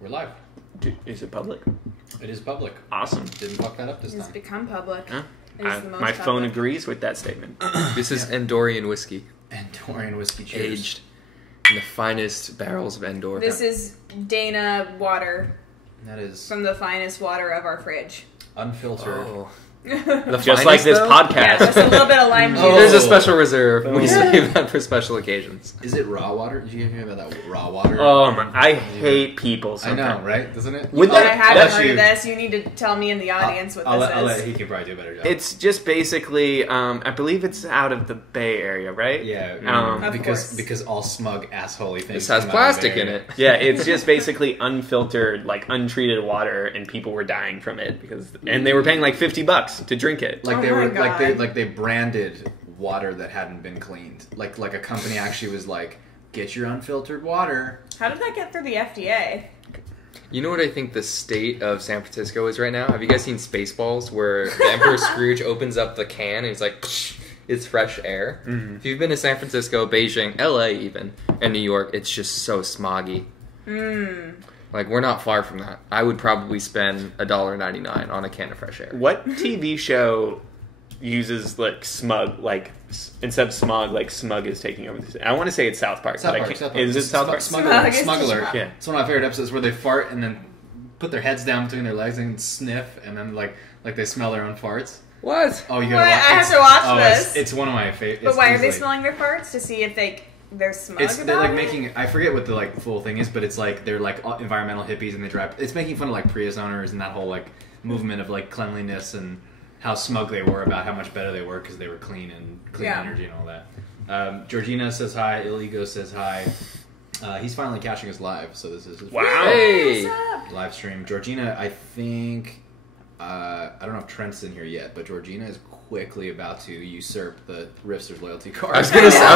We're live. Is it public? It is public. Awesome. Didn't fuck that up this It's time. become public. Huh? It is the most My phone public. agrees with that statement. This is Andorian whiskey, Andorian whiskey cheers. aged in the finest barrels of Endor. This is Dana water That is from the finest water of our fridge. unfiltered. Oh. Just finest, like this though? podcast. Yeah, just a little bit of lime juice. Oh. There's a special reserve. Oh. We save that for special occasions. Is it raw water? Did you hear about that raw water? I hate people I sometimes. know, right? Doesn't it? With But that- I haven't that's heard you. of this. You need to tell me in the audience what this is. He can probably do a better job. It's just basically, I believe it's out of the Bay Area, right? Yeah, Of because course. because all smug assholey things. This has come out of plastic the in area. it. Yeah, it's just basically unfiltered, like untreated water, and people were dying from it and they were paying like $50 to drink it. Like Oh they my were God. like they branded water that hadn't been cleaned. Like a company actually was like, get your unfiltered water. How did that get through the FDA? You know what I think the state of San Francisco is right now? Have you guys seen Spaceballs, where the Emperor Scrooge opens up the can and he's like, psh, it's fresh air? Mhm. If you've been to San Francisco, Beijing, LA even, and New York, it's just so smoggy. Like, we're not far from that. I would probably spend $1.99 on a can of fresh air. What TV show uses like smug, like instead of smog, like smug is taking over? I want to say it's South Park. South but I Park, can't- South Park. Is it South Park? Smug Smuggler. is Smuggler. just- Yeah. It's one of my favorite episodes where they fart and then put their heads down between their legs and sniff, and then like they smell their own farts. What? Oh, you What? gotta watch. I have to watch this. It's one of my favorites. But why are they smelling their farts? To see if they're smug They're about like it? making. I forget what the like full thing is, but it's like they're like environmental hippies and they drive. It's making fun of like Prius owners and that whole like movement of like cleanliness and how smug they were about how much better they were because they were clean and clean Yeah. energy and all that. Georgina says hi. Illego says hi. He's finally catching us live, so this is his Wow. Hey! What's up? live stream. Georgina, I think I don't know if Trent's in here yet, but Georgina is quickly about to usurp the Riffsters loyalty card. I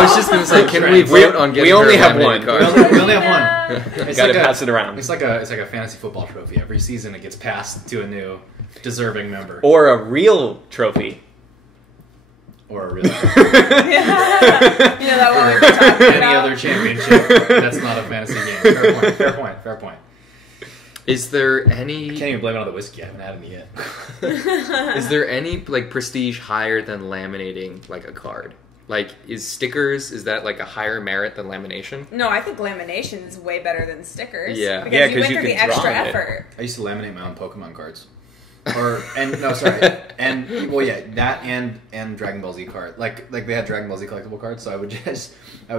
was just gonna say, can we vote on getting We only her a have laminated one. card? We only have one. It's Gotta like pass it around. It's like a fantasy football trophy. Every season it gets passed to a new deserving member Or a real trophy. or a real You know that one we were talking any about? other championship. That's not a fantasy game. Fair point. Fair point. Fair point. Is there any... Can't even blame it on the whiskey. I haven't had any yet. Is there any like prestige higher than laminating like a card? Like, is stickers, is that like a higher merit than lamination? No, I think lamination is way better than stickers. Yeah. Because Yeah, you 'cause went you through the could draw extra on it. effort. I used to laminate my own Pokemon cards. That and Dragon Ball Z card. Like they had Dragon Ball Z collectible cards, so I would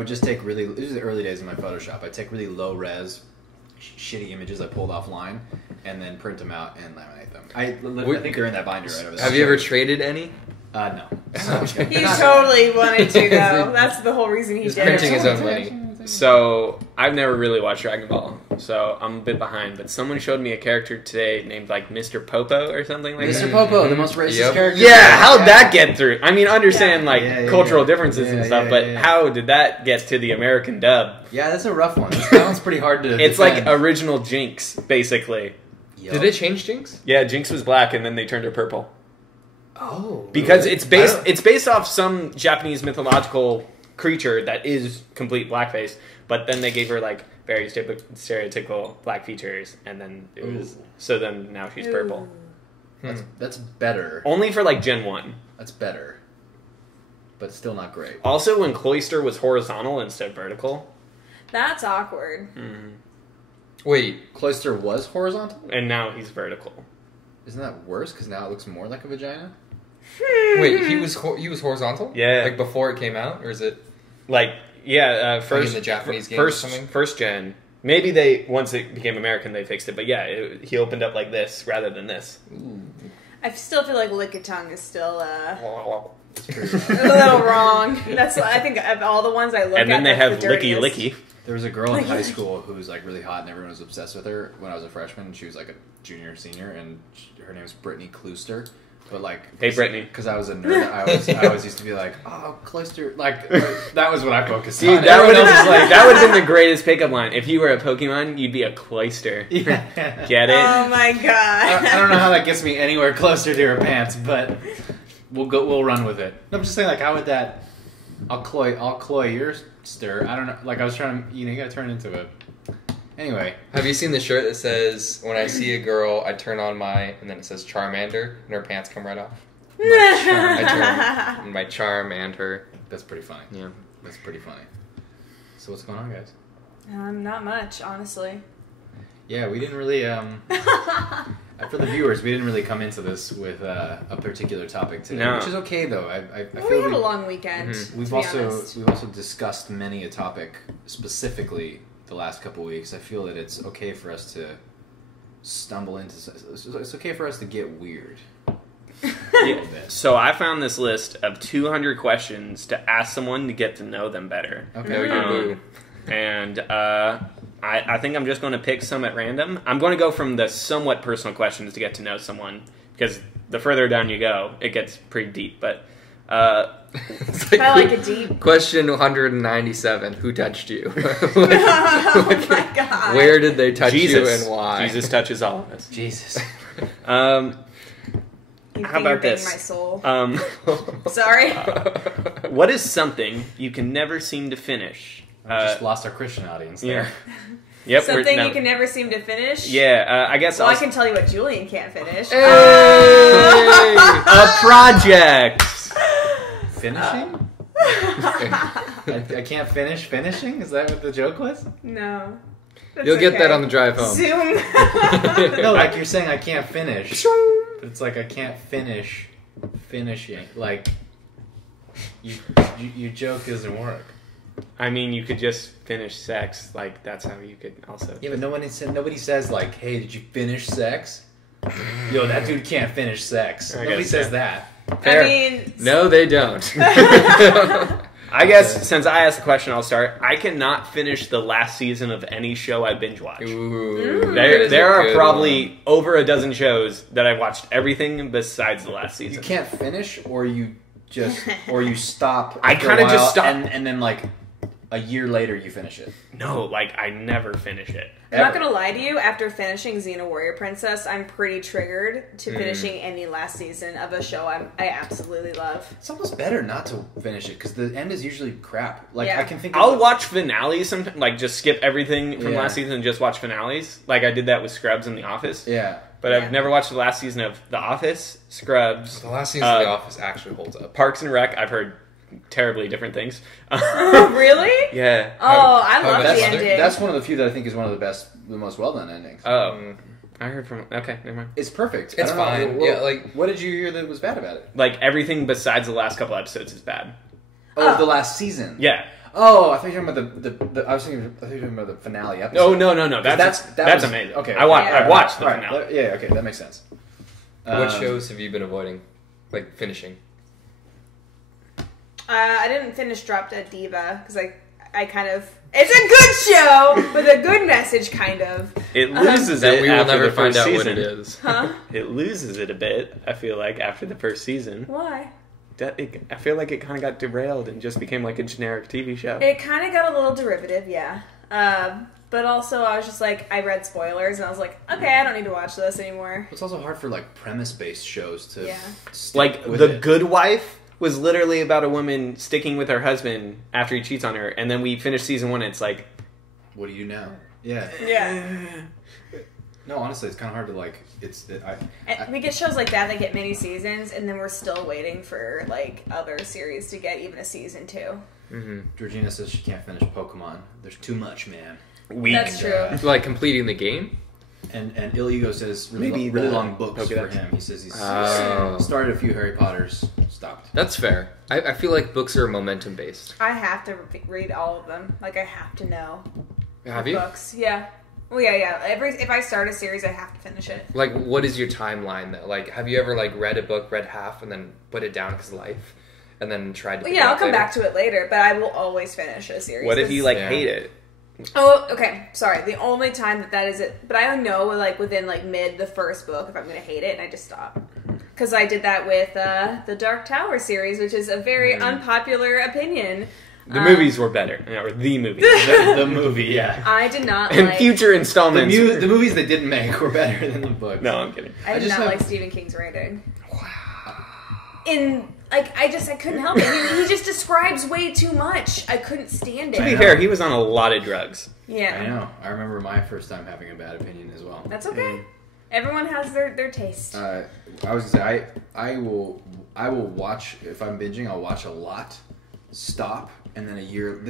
just take really. This was the early days of my Photoshop. I'd take really low res, shitty images I pulled offline, and then print them out and laminate them. I think they're in that binder right over there. Have you ever traded any? No. He totally wanted to, though. That's the whole reason he He's did printing it. his own money. So I've never really watched Dragon Ball, so I'm a bit behind. But someone showed me a character today named like Mr. Popo or something like Mr. that. Popo, the most racist Yep. character. Yeah, how'd that get through? I mean, understand like Yeah, cultural yeah. differences Yeah, and stuff, yeah, but yeah. how did that get to the American dub? Yeah, that's a rough one. That one's pretty hard to. It's like defend. original Jinx, basically. Yo. Did they change Jinx? Yeah, Jinx was black, and then they turned her purple Oh. because really? it's based off some Japanese mythological creature that is complete blackface. But then they gave her like very stereotypical black features, and then it was so. Then now she's purple. That's better. Only for like Gen 1. That's better. But still not great. Also, when Cloyster was horizontal instead of vertical, That's awkward. Wait, Cloister was horizontal? and now he's vertical. Isn't that worse? Because now it looks more like a vagina? wait, he was horizontal? Yeah. Like before it came out, or is it? Like, yeah, in first the Japanese game or first something? first gen. Maybe they once it became American, they fixed it. But yeah, he opened up like this rather than this. I still feel like Lickitung is still a It's pretty rough. little wrong. That's I think of all the ones I look at. And then they have that's the Licky dirtiest. Licky. There was a girl in high school who was like really hot and everyone was obsessed with her when I was a freshman. And she was like a junior, senior, and her name was Brittany Klooster. But like, Hey, Brittany. because I was a nerd, I always used to be like, oh, Cloister. Like that was what I focused Dude, on. that would Everyone else have is like that would have been the greatest pickup line. If you were a Pokemon, you'd be a Cloyster. Yeah. Get it? Oh my god! I don't know how that gets me anywhere closer to her pants, but we'll run with it. No, I'm just saying, like, how would that? I'll cloy your stir. I don't know. Like, I was trying to, you gotta turn it into a Anyway, Have you seen the shirt that says, when I see a girl, I turn on my, and then it says Charmander, and her pants come right off? I turn my charm and her. that's pretty funny. Yeah. That's pretty funny. So what's going on, guys? Not much, honestly. Yeah, we didn't really. For the viewers, we didn't really come into this with a particular topic today, No. which is okay though. I Well, feel we had a long weekend. we've also discussed many a topic specifically the last couple weeks. I feel that it's okay for us to stumble into. It's okay for us to get weird. A little bit. So I found this list of 200 questions to ask someone to get to know them better. Okay. Know your boo. And I think I'm just going to pick some at random. I'm going to go from the somewhat personal questions to get to know someone, because the further down you go, it gets pretty deep. But It's I like it deep. Question 197. Who touched you? Oh my god. Where did they touch Jesus, you and why? Jesus touches all of us. Jesus. You How about finger-banged this? my soul. Sorry. Sorry. What is something you can never seem to finish? We just lost our Christian audience Yeah. there. Yep. Something no. you can never seem to finish? Yeah, I guess Well, I I'll... can tell you what Julian can't finish. Hey! A project! Finishing? I can't finish finishing? Is that what the joke was? No. That's You'll get that okay. on the drive home. Zoom. No, like you're saying I can't finish. But it's like I can't finish finishing. Like, your joke doesn't work. I mean, you could just finish sex. Like, that's how you could also... Yeah, but nobody says like, hey, did you finish sex? Yo, that dude can't finish sex. I Nobody guess, says yeah. that. Fair. I mean... No, they don't. I guess, since I asked the question, I'll start. I cannot finish the last season of any show I binge watch. Ooh, that There is a are good probably one. over a dozen shows that I've watched everything besides the last season. You can't finish, or you stop. I after a kinda just while, stop. and then like a year later you finish it. No, like, I never finish it. I'm not Ever. gonna lie to you, after finishing Xena Warrior Princess, I'm pretty triggered to finishing any last season of a show I absolutely love. It's almost better not to finish it because the end is usually crap. Like Yeah. I can think. Of I'll watch finales sometimes, like, just skip everything from Yeah. last season and just watch finales. Like, I did that with Scrubs and The Office. Yeah. But Yeah. I've never watched the last season of The Office, Scrubs, The last season of The Office actually holds up. Parks and Rec. I've heard terribly different things. Really? Yeah. Oh, I how love about the that? ending. That's one of the few that I think is one of the most well done endings. Oh. I heard from... Okay, never mind. It's perfect. It's I don't know, fine. what- Yeah, like- what did you hear that was bad about it? Like, everything besides the last couple episodes is bad. Oh, the last season. Yeah. Oh, I thought you were talking about the I was thinking. I thought you were talking about the finale episode. No. That's that was amazing. Okay. I watched the All right, finale. yeah. Okay, that makes sense. What shows have you been avoiding? Like, finishing? I didn't finish Drop Dead Diva because I kind of... It's a good show with a good message, kind of. It loses That it we will after never the find first out season. what it is. Huh? It loses it a bit, I feel like, after the first season. Why? I feel like it kind of got derailed and just became like a generic TV show. It kind of got a little derivative, yeah. But also, I was just like, I read spoilers, and I was like, okay, I don't need to watch this anymore. It's also hard for like premise-based shows to Yeah. stick Like, with The it. Good Wife was literally about a woman sticking with her husband after he cheats on her, and then we finished season 1, and it's like... What do you know? Yeah. Yeah. No, honestly, it's kind of hard to like. And we get shows like that get many seasons, and then we're still waiting for, like, other series to get even a season 2. Mm-hmm. Georgina says she can't finish Pokemon. There's too much, man. Weak. That's true. Like, completing the game? And Il Ego says Maybe really the long books for Pokédex. him. He says he's Oh. started a few Harry Potters, stopped. That's fair. I feel like books are momentum based. I have to read all of them. Like, I have to know. Have you? Books, yeah. Well, yeah. If I start a series, I have to finish it. Like, what is your timeline? That like, have you ever like read a book, read half, and then put it down because life, and then tried to? Well, yeah, I'll come back to it later, but I will always finish a series. What if you, like, Yeah. hate it? Oh, okay. Sorry. The only time that is it, but I know like within like mid the first book if I'm gonna hate it, and I just stop. Because I did that with the Dark Tower series, which is a very unpopular opinion. The movies were better. Or the movies. The movie, yeah. I did not And like. future installments. The movies they didn't make were better than the books. No, I'm kidding. I did just not have- like Stephen King's writing. Wow. In Like, I couldn't help it. He just describes way too much. I couldn't stand To be it. fair, he was on a lot of drugs. Yeah. I know. I remember my first time having a bad opinion as well. That's okay. Everyone has their taste. I was gonna say I will watch if I'm binging. I'll watch a lot, stop, and then a year.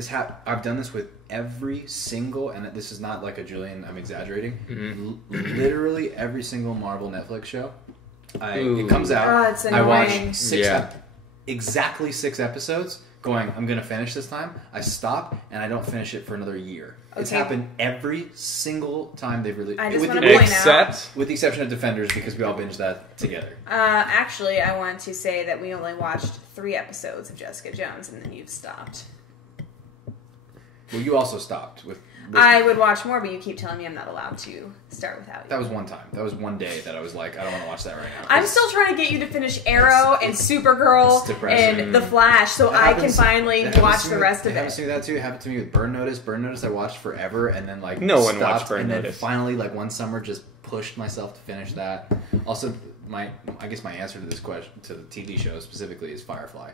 I've done this with every single, and this is not like a Julian. I'm exaggerating. Mm-hmm. Literally every single Marvel Netflix show. Ooh. It comes out. Oh, it's I watch annoying. exactly 6 episodes. Going, I'm gonna finish this time. I stop and I don't finish it for another year. It's Okay. happened every single time they've released. I just with wanna the- point out- with the exception of Defenders, because we all binged that together. Actually, I want to say that we only watched 3 episodes of Jessica Jones, and then you've stopped. Well, you also stopped with I would watch more, but you keep telling me I'm not allowed to start without you. That was one time. That was one day that I was like, I don't want to watch that right now. I'm still trying to get you to finish Arrow and Supergirl it's depressing. and The Flash, so That I can happens- finally that happens watch to the me- rest of It happens it. to me that too. It happened to me with Burn Notice. Burn Notice I watched forever and then like No one stopped, watched Burn and then Notice. finally like one summer just pushed myself to finish that. Also, I guess my answer to this question to the TV show specifically is Firefly.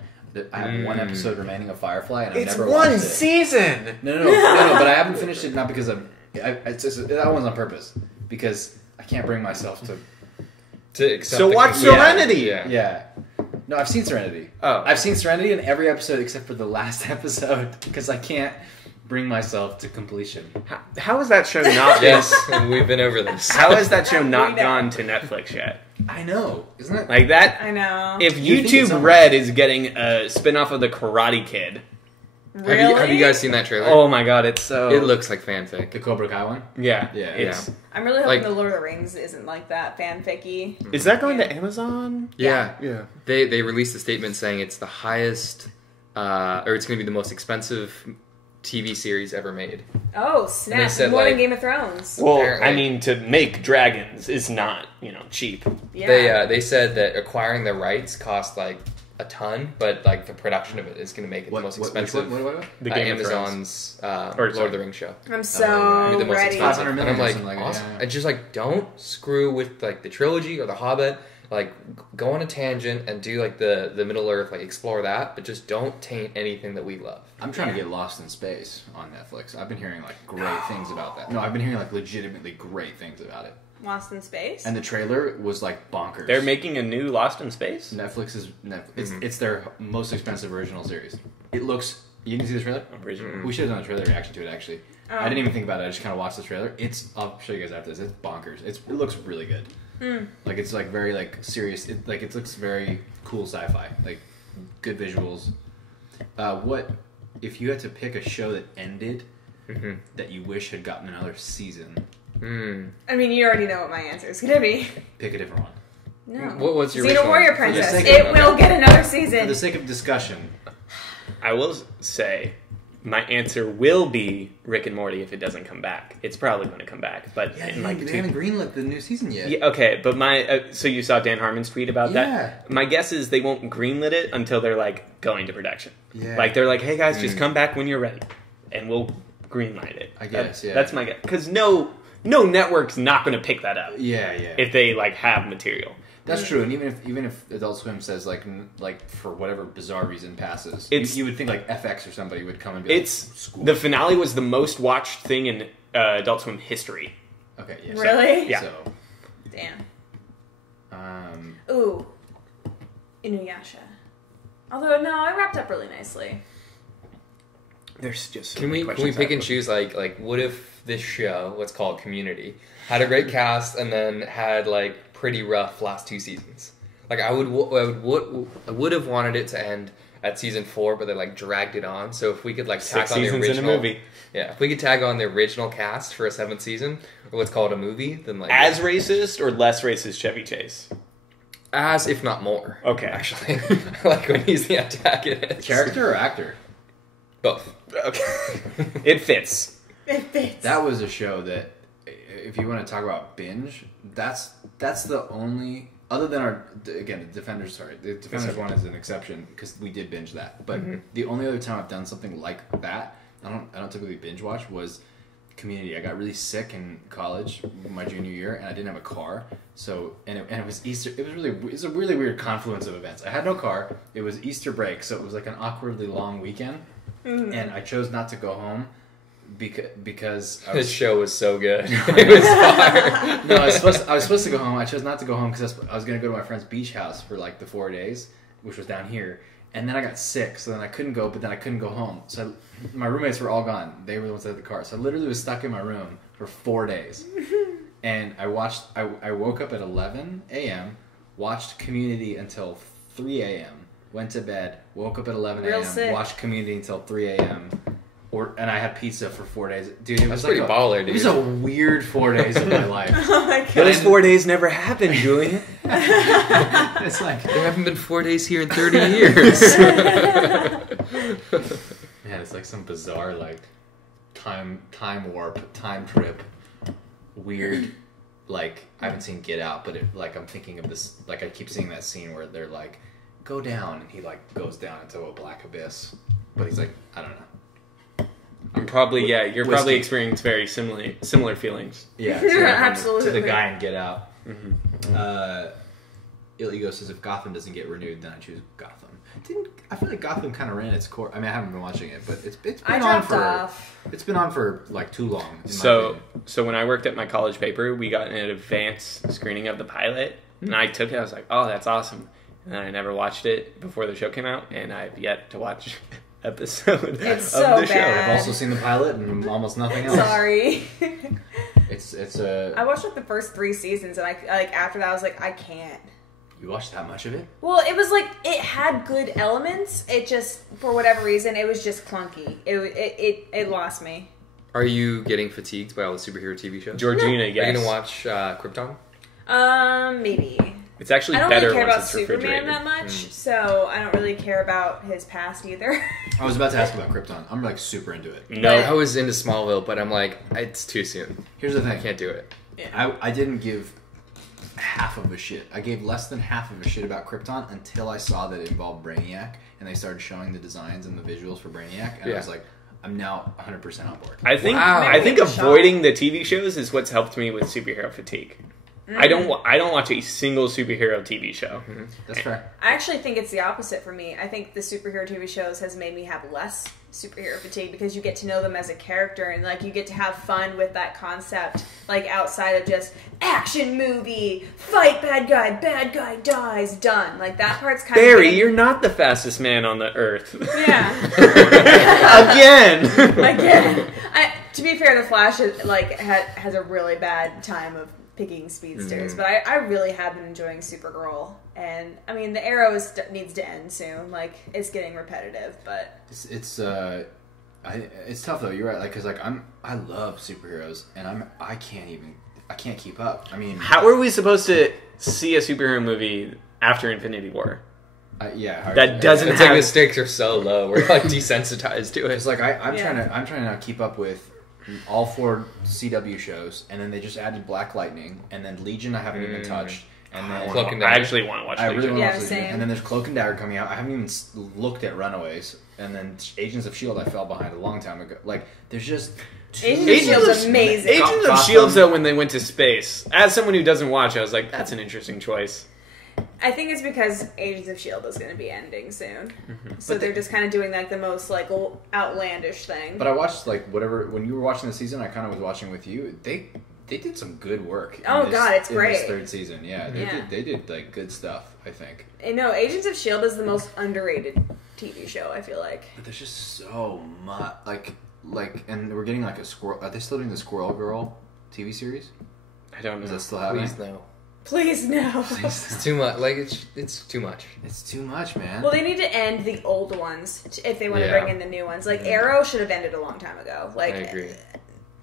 I have one episode remaining of Firefly and I've never watched it. season. No, but I haven't finished it not because that one's on purpose because I can't bring myself To accept So the watch conclusion. Serenity. Yeah. Yeah. No, I've seen Serenity. Oh. I've seen Serenity in every episode except for the last episode because I can't bring myself to completion. How is that show not? Yes, we've been over this. How has that show We not know. gone to Netflix yet? I know, isn't it? Like that. I know. If You think it's YouTube somewhere. Red is getting a spin-off of the Karate Kid, Really? Have you guys seen that trailer? oh my god, it's so. It looks like fanfic. The Cobra Kai one? Yeah, Yeah. It's, I'm really hoping like- the Lord of the Rings isn't like that fanficky. Is that going to Amazon? Yeah. Yeah. They released a statement saying it's the highest, or it's going to be the most expensive TV series ever made. Oh, And snap. they said, More than like- Game of Thrones. Well, Apparently. I mean, to make dragons is not, cheap. Yeah. They said that acquiring the rights cost like a ton, but like the production of it is going to make it the most expensive. What? The Game of Thrones. Amazon's Or, Lord of the Rings show. I'm Oh, so It'll be the most ready. expensive. 500 And million I'm or like, something like that, awesome. yeah. It's just like, don't screw with like the trilogy or the Hobbit. Like, go on a tangent and do like the Middle Earth, like explore that, but just don't taint anything that we love. I'm trying to get Lost in Space on Netflix. I've been hearing like great things about that. No, I've been hearing like legitimately great things about it. Lost in Space? And the trailer was like bonkers. They're making a new Lost in Space? Netflix is it's their most expensive original series. It looks. You didn't see the trailer? Original. We should have done a trailer reaction to it. Actually, Oh. I didn't even think about it. I just kind of watched the trailer. I'll show you guys after this. It's bonkers. It looks really good. Like it's like very like serious. It looks very cool sci-fi. Like good visuals. What if you had to pick a show that ended that you wish had gotten another season? I mean, you already know what my answer is going to be. Pick a different one. No. What's your Xena original Warrior one? For the Princess. sake It of- will get another For season. the sake of discussion, I will say my answer will be Rick and Morty if it doesn't come back. It's probably going to come back, but in like they haven't greenlit the new season yet. Yeah, okay, but so you saw Dan Harmon's tweet about Yeah. that? My guess is they won't greenlit it until they're like going to production. Yeah. Like they're like, hey guys, just come back when you're ready, and we'll greenlight it. I guess, yeah. That's my guess because no network's not going to pick that up Yeah. if they like have material. That's true, and even if Adult Swim says like for whatever bizarre reason passes, It's- you would think like FX or somebody would come and be It's like, school. the finale was the most watched thing in Adult Swim history. Okay, yeah. Really? Yeah. So, Damn. um, Ooh. Inuyasha. Although, no, it wrapped up really nicely. There's just so Can many we questions pick I and have. what if this show, what's called Community, had a great cast and then had like pretty rough last 2 seasons? Like I would have wanted it to end at season 4, but they like dragged it on. So if we could like 6 tag on the seasons in a original movie. Yeah, if we could tag on the original cast for a 7th season, or what's called a movie, then like As racist or less racist Chevy Chase? as if not more. Okay. Actually, I like when he's the antagonist. character or actor? Both. Okay. It fits. It fits. That was a show that, if you want to talk about binge, that's the only other than the Defenders. Sorry, the Defenders one is an exception because we did binge that. But the only other time I've done something like that, I don't typically binge watch, was Community. I got really sick in college my junior year, and I didn't have a car. So and it was Easter. It was a really weird confluence of events. I had no car. It was Easter break, so it was like an awkwardly long weekend, and I chose not to go home because This show was so good. It was fire. No, I was supposed to go home. I chose not to go home because I was going to go to my friend's beach house for like the 4 days, which was down here. And then I got sick, so then I couldn't go, but then I couldn't go home. So my roommates were all gone. They were the ones that had the car. So I literally was stuck in my room for 4 days. And I woke up at 11 a.m., watched Community until 3 a.m., went to bed, woke up at 11 a.m., watched Community until 3 a.m., and I had pizza for 4 days. Dude, it was pretty baller, dude. It was a weird 4 days of my life. Oh my god. Those 4 days never happened, Julian. It's like... There haven't been 4 days here in 30 years. Man, it's like some bizarre, like, time warp, time trip, weird, like, I haven't seen Get Out, but I'm thinking of this, like, I keep seeing that scene where they're like, go down, and he, like, goes down into a black abyss, but he's like, I don't know. You're probably Whiskey. experiencing very similar feelings. Yeah, Absolutely. to the guy in Get Out. Ill Ego says, if Gotham doesn't get renewed, then I choose Gotham. I feel like Gotham kind of ran its course. I mean, I haven't been watching it, but it's been it's been on for like too long. So when I worked at my college paper, we got an advanced screening of the pilot, and I took it. I was like, oh, that's awesome. And then I never watched it before the show came out, and I've yet to watch episode It's of so the show. bad. I've also seen the pilot and almost nothing else. Sorry. It's a. I watched like the first 3 seasons, and I like after that I was like, I can't. You watched that much of it? Well, it was like it had good elements. It just, for whatever reason, it was just clunky. It lost me. Are you getting fatigued by all the superhero TV shows? Georgina, Are yes. you gonna watch Krypton? Maybe. It's actually I don't better really care once about it's Superman refrigerated. that much, so I don't really care about his past either. I was about to ask about Krypton. I'm like super into it. No, I was into Smallville, but I'm like, it's too soon. Here's the I thing. can't do it. I didn't give half of a shit. I gave less than half of a shit about Krypton until I saw that it involved Brainiac, and they started showing the designs and the visuals for Brainiac, and I was like, I'm now 100% on board. I think Wow. I think Maybe a shot. avoiding the TV shows is what's helped me with superhero fatigue. I don't watch a single superhero TV show. That's fair. I actually think it's the opposite for me. I think the superhero TV shows has made me have less superhero fatigue because you get to know them as a character and like you get to have fun with that concept, like outside of just action movie, fight bad guy dies, done. Like that part's kind Barry, of you're not the fastest man on the earth. yeah. Again. To be fair, the Flash is, like has a really bad time of picking speedsters, but I really have been enjoying Supergirl, and I mean the Arrow needs to end soon. Like it's getting repetitive, but It's tough though. You're right. Like, cause like I love superheroes, and I can't keep up. I mean, How are we supposed to see a superhero movie after Infinity War? yeah, That doesn't It's like have... the stakes are so low. We're like desensitized to it. It's like I'm Yeah. trying to keep up with all 4 CW shows, and then they just added Black Lightning, and then Legion I haven't even touched, and then Cloak and I Dagger. actually want to watch I really Legion. want to Yeah, watch Legion. same. And then there's Cloak and Dagger coming out. I haven't even looked at Runaways, and then Agents of Shield I fell behind a long time ago. Like there's just Agents of Shield's amazing. Agents of S.H.I.E.L.D. though, when they went to space, as someone who doesn't watch, I was like, that's an interesting choice. I think it's because Agents of S.H.I.E.L.D. is going to be ending soon, so they're just kind of doing like the most like outlandish thing. But I watched like whatever when you were watching the season. I kind of was watching with you. They did some good work. Oh, God, it's in great. this 3rd season. Yeah, Yeah. they did like good stuff. I think. No, Agents of S.H.I.E.L.D. is the most underrated TV show. I feel like. But there's just so much like, and we're getting like a squirrel. Are they still doing the Squirrel Girl TV series? I don't Is know. that still happening? Please no. Please no. It's too much. Like it's too much. It's too much, man. Well, they need to end the old ones if they want to Yeah. bring in the new ones. Like Arrow should have ended a long time ago. Like I agree.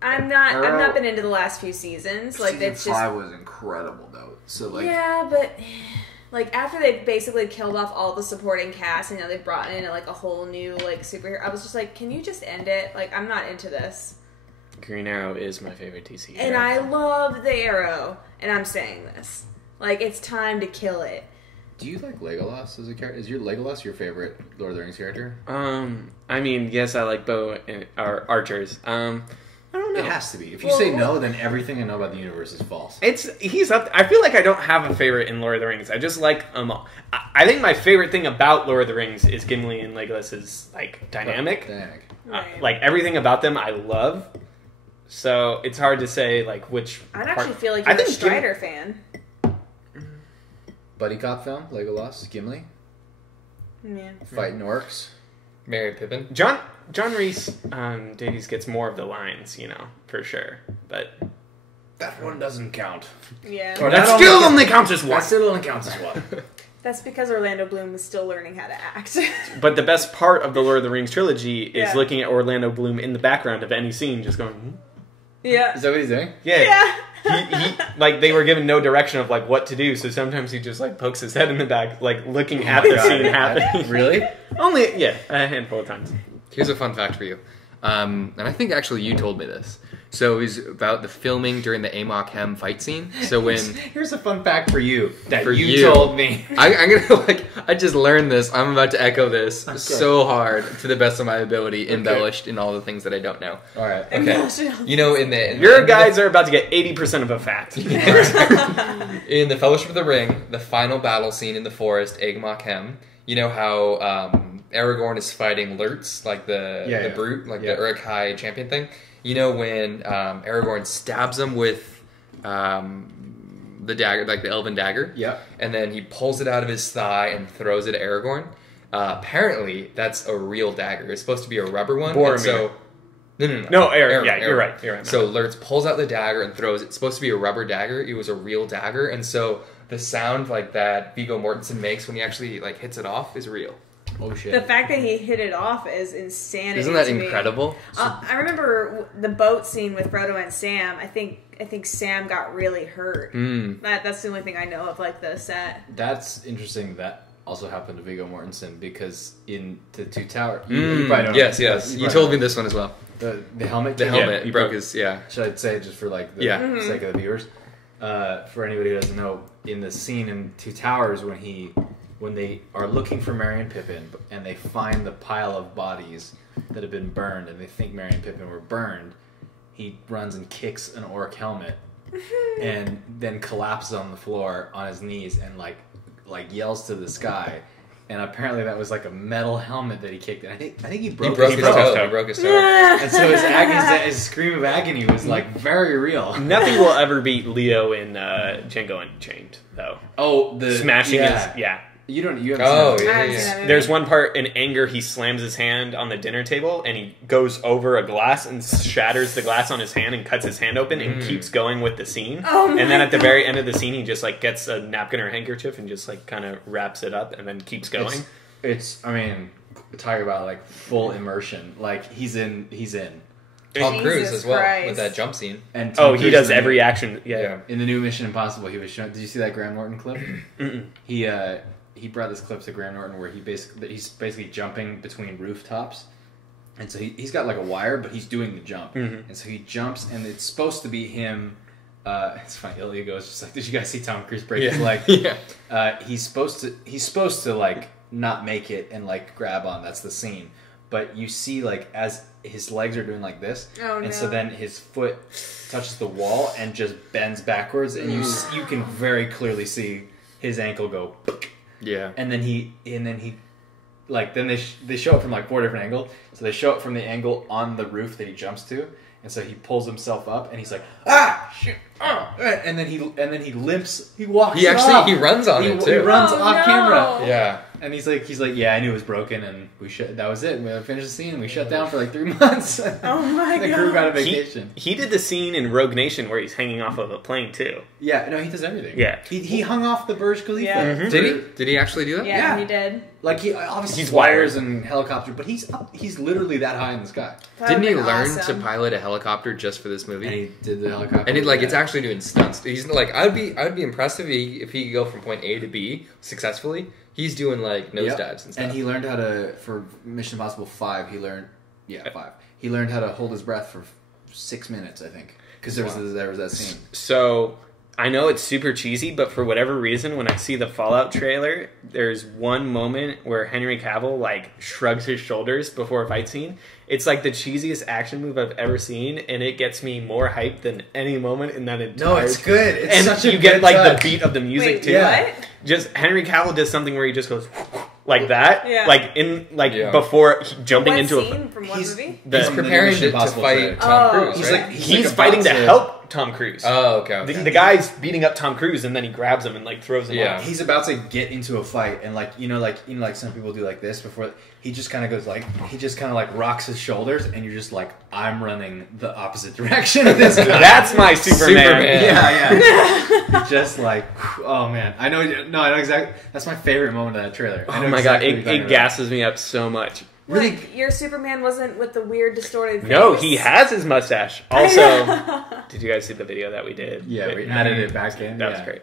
I've Arrow- not been into the last few seasons. Like Season it's just 5 was incredible though. So like, yeah, but like after they basically killed off all the supporting cast and now they've brought in like a whole new like superhero. I was just like, can you just end it? Like I'm not into this. Green Arrow is my favorite DC hero. And I love the Arrow, and I'm saying this. Like it's time to kill it. do you like Legolas as a character? Is your Legolas your favorite Lord of the Rings character? I mean, yes, I like bow and archers. I don't know. It has to be. If you say no, then everything I know about the universe is false. He's up. I feel like I don't have a favorite in Lord of the Rings. I just like I think my favorite thing about Lord of the Rings is Gimli and Legolas's like dynamic. Right. Like everything about them, I love. So it's hard to say like which. I'd actually feel like you're a Strider fan. Buddy cop film, Legolas, Gimli, Yeah. fighting orcs. Mary Pippin. John Rhys Davies gets more of the lines, for sure. But That one doesn't count. Yeah. Or that still only counts as one. That still only counts as one. That's because Orlando Bloom is still learning how to act. But the best part of the Lord of the Rings trilogy is Yeah. looking at Orlando Bloom in the background of any scene, just going, Yeah. Is that what he's doing? Yeah. He like they were given no direction of like what to do, so sometimes he just like pokes his head in the back, like looking at the scene happening. Really? Only a handful of times. Here's a fun fact for you. And I think actually you told me this. So it was about the filming during the Amok Hem fight scene. So when Here's a fun fact for you that For you you. told me. I'm gonna I just learned this. I'm about to echo this so hard to the best of my ability, embellished in all the things that I don't know. All right. Okay, you know in the Your guys are about to get 80% of a fact. in the Fellowship of the Ring, the final battle scene in the forest, Amok Hem. You know how Aragorn is fighting Lurtz, like the brute, like the Uruk-hai champion thing. You know when Aragorn stabs him with the dagger, like the elven dagger, and then he pulls it out of his thigh and throws it at Aragorn. Apparently, that's a real dagger. It's supposed to be a rubber one. Boromir. And so, no. No, Aaron. Yeah, you're right. You're right. So Lurtz pulls out the dagger and throws it. It's supposed to be a rubber dagger. It was a real dagger, and so the sound like that Viggo Mortensen makes when he actually like hits it off is real. Oh shit. The fact that he hit it off is insanity. Isn't that to me. incredible? I remember the boat scene with Frodo and Sam. I think Sam got really hurt. That's the only thing I know of, like the set. That's interesting. That also happened to Viggo Mortensen because in the Two Towers. You probably don't Yes, know. yes. You told me this one as well. The helmet. The helmet he broke his. Should I say just for like the sake of the viewers? For anybody who doesn't know, in the scene in Two Towers when they are looking for Merry and Pippin and they find the pile of bodies that have been burned and they think Merry and Pippin were burned, he runs and kicks an orc helmet and then collapses on the floor on his knees and like yells to the sky. And apparently that was like a metal helmet that he kicked. And I think he broke his toe. He broke his toe. And so his scream of agony was like very real. Nothing will ever beat Leo in Django Unchained, though. Oh, the smashing his You haven't Oh, seen that. yeah. There's one part in anger he slams his hand on the dinner table and he goes over a glass and shatters the glass on his hand and cuts his hand open and keeps going with the scene. Oh my and then at the very end of the scene he just like gets a napkin or handkerchief and just like kind of wraps it up and then keeps going. It's talk about like full immersion. Like he's in. Tom Cruise Jesus as well Christ. with that jump scene. And Tom he Cruise does in every action. Yeah. In the new Mission Impossible, he was shown. Did you see that Graham Norton clip? He brought this clip to Graham Norton where he's basically jumping between rooftops, and so he's got like a wire, but he's doing the jump, and so he jumps, and it's supposed to be him. It's funny. Ilya goes just like, "Did you guys see Tom Cruise break his leg?" He's supposed to like not make it and like grab on. That's the scene. But you see like as his legs are doing like this, and so then his foot touches the wall and just bends backwards, and you can very clearly see his ankle go. Yeah. And then he like then they show it from like 4 different angles. So they show it from the angle on the roof that he jumps to, and so he pulls himself up and he's like, shit, and then he limps. He walks. He off. runs on it too. He runs off camera. Yeah. And he's like, yeah, I knew it was broken, and that was it. We finished the scene, and we shut down for like 3 months. Oh my god! The crew got a vacation. He did the scene in Rogue Nation where he's hanging off of a plane too. Yeah, no, he does everything. Yeah. He hung off the Burj Khalifa. Yeah. Did he actually do that? Yeah, he did. Like he obviously He's wires and helicopter, but he's literally that high in the sky. That Didn't he would've learn been to awesome. pilot a helicopter just for this movie? And he did the helicopter. And it's actually doing stunts. He's like, I'd be impressed if he could go from point A to B successfully. He's doing like nosedives and stuff. And he learned how to for Mission Impossible 5. He learned 5. He learned how to hold his breath for 6 minutes, I think, because there was that scene. So I know it's super cheesy, but for whatever reason, when I see the Fallout trailer, there's one moment where Henry Cavill like shrugs his shoulders before a fight scene. It's like the cheesiest action move I've ever seen, and it gets me more hyped than any moment in that entire. No, it's good. It's and such a you get good like touch. the beat of the music Wait, too. Yeah. what? Just Henry Cavill does something where he just goes like that, Yeah. like in like Yeah. before jumping What into scene from what he's- movie? the, He's From the preparing Mission to Impossible fight trailer. Tom Oh. Cruise, He's right? like- he's like fighting about to to- help Tom Cruise. Oh, okay. The guy's beating up Tom Cruise, and then he grabs him and like throws him Yeah. off. He's about to get into a fight, and like some people do like this before. He just kind of goes like rocks his shoulders, and you're just like, I'm running the opposite direction of this guy. That's my Superman. Superman. Yeah. Just like, oh man, I know exactly. That's my favorite moment of that trailer. I Oh know my exactly god, what you're it talking gasses me up so much. Really? Like, your Superman wasn't with the weird distorted face. No, he has his mustache. Also, did you guys see the video that we did? about. Yeah, we added it back in. That was yeah. great.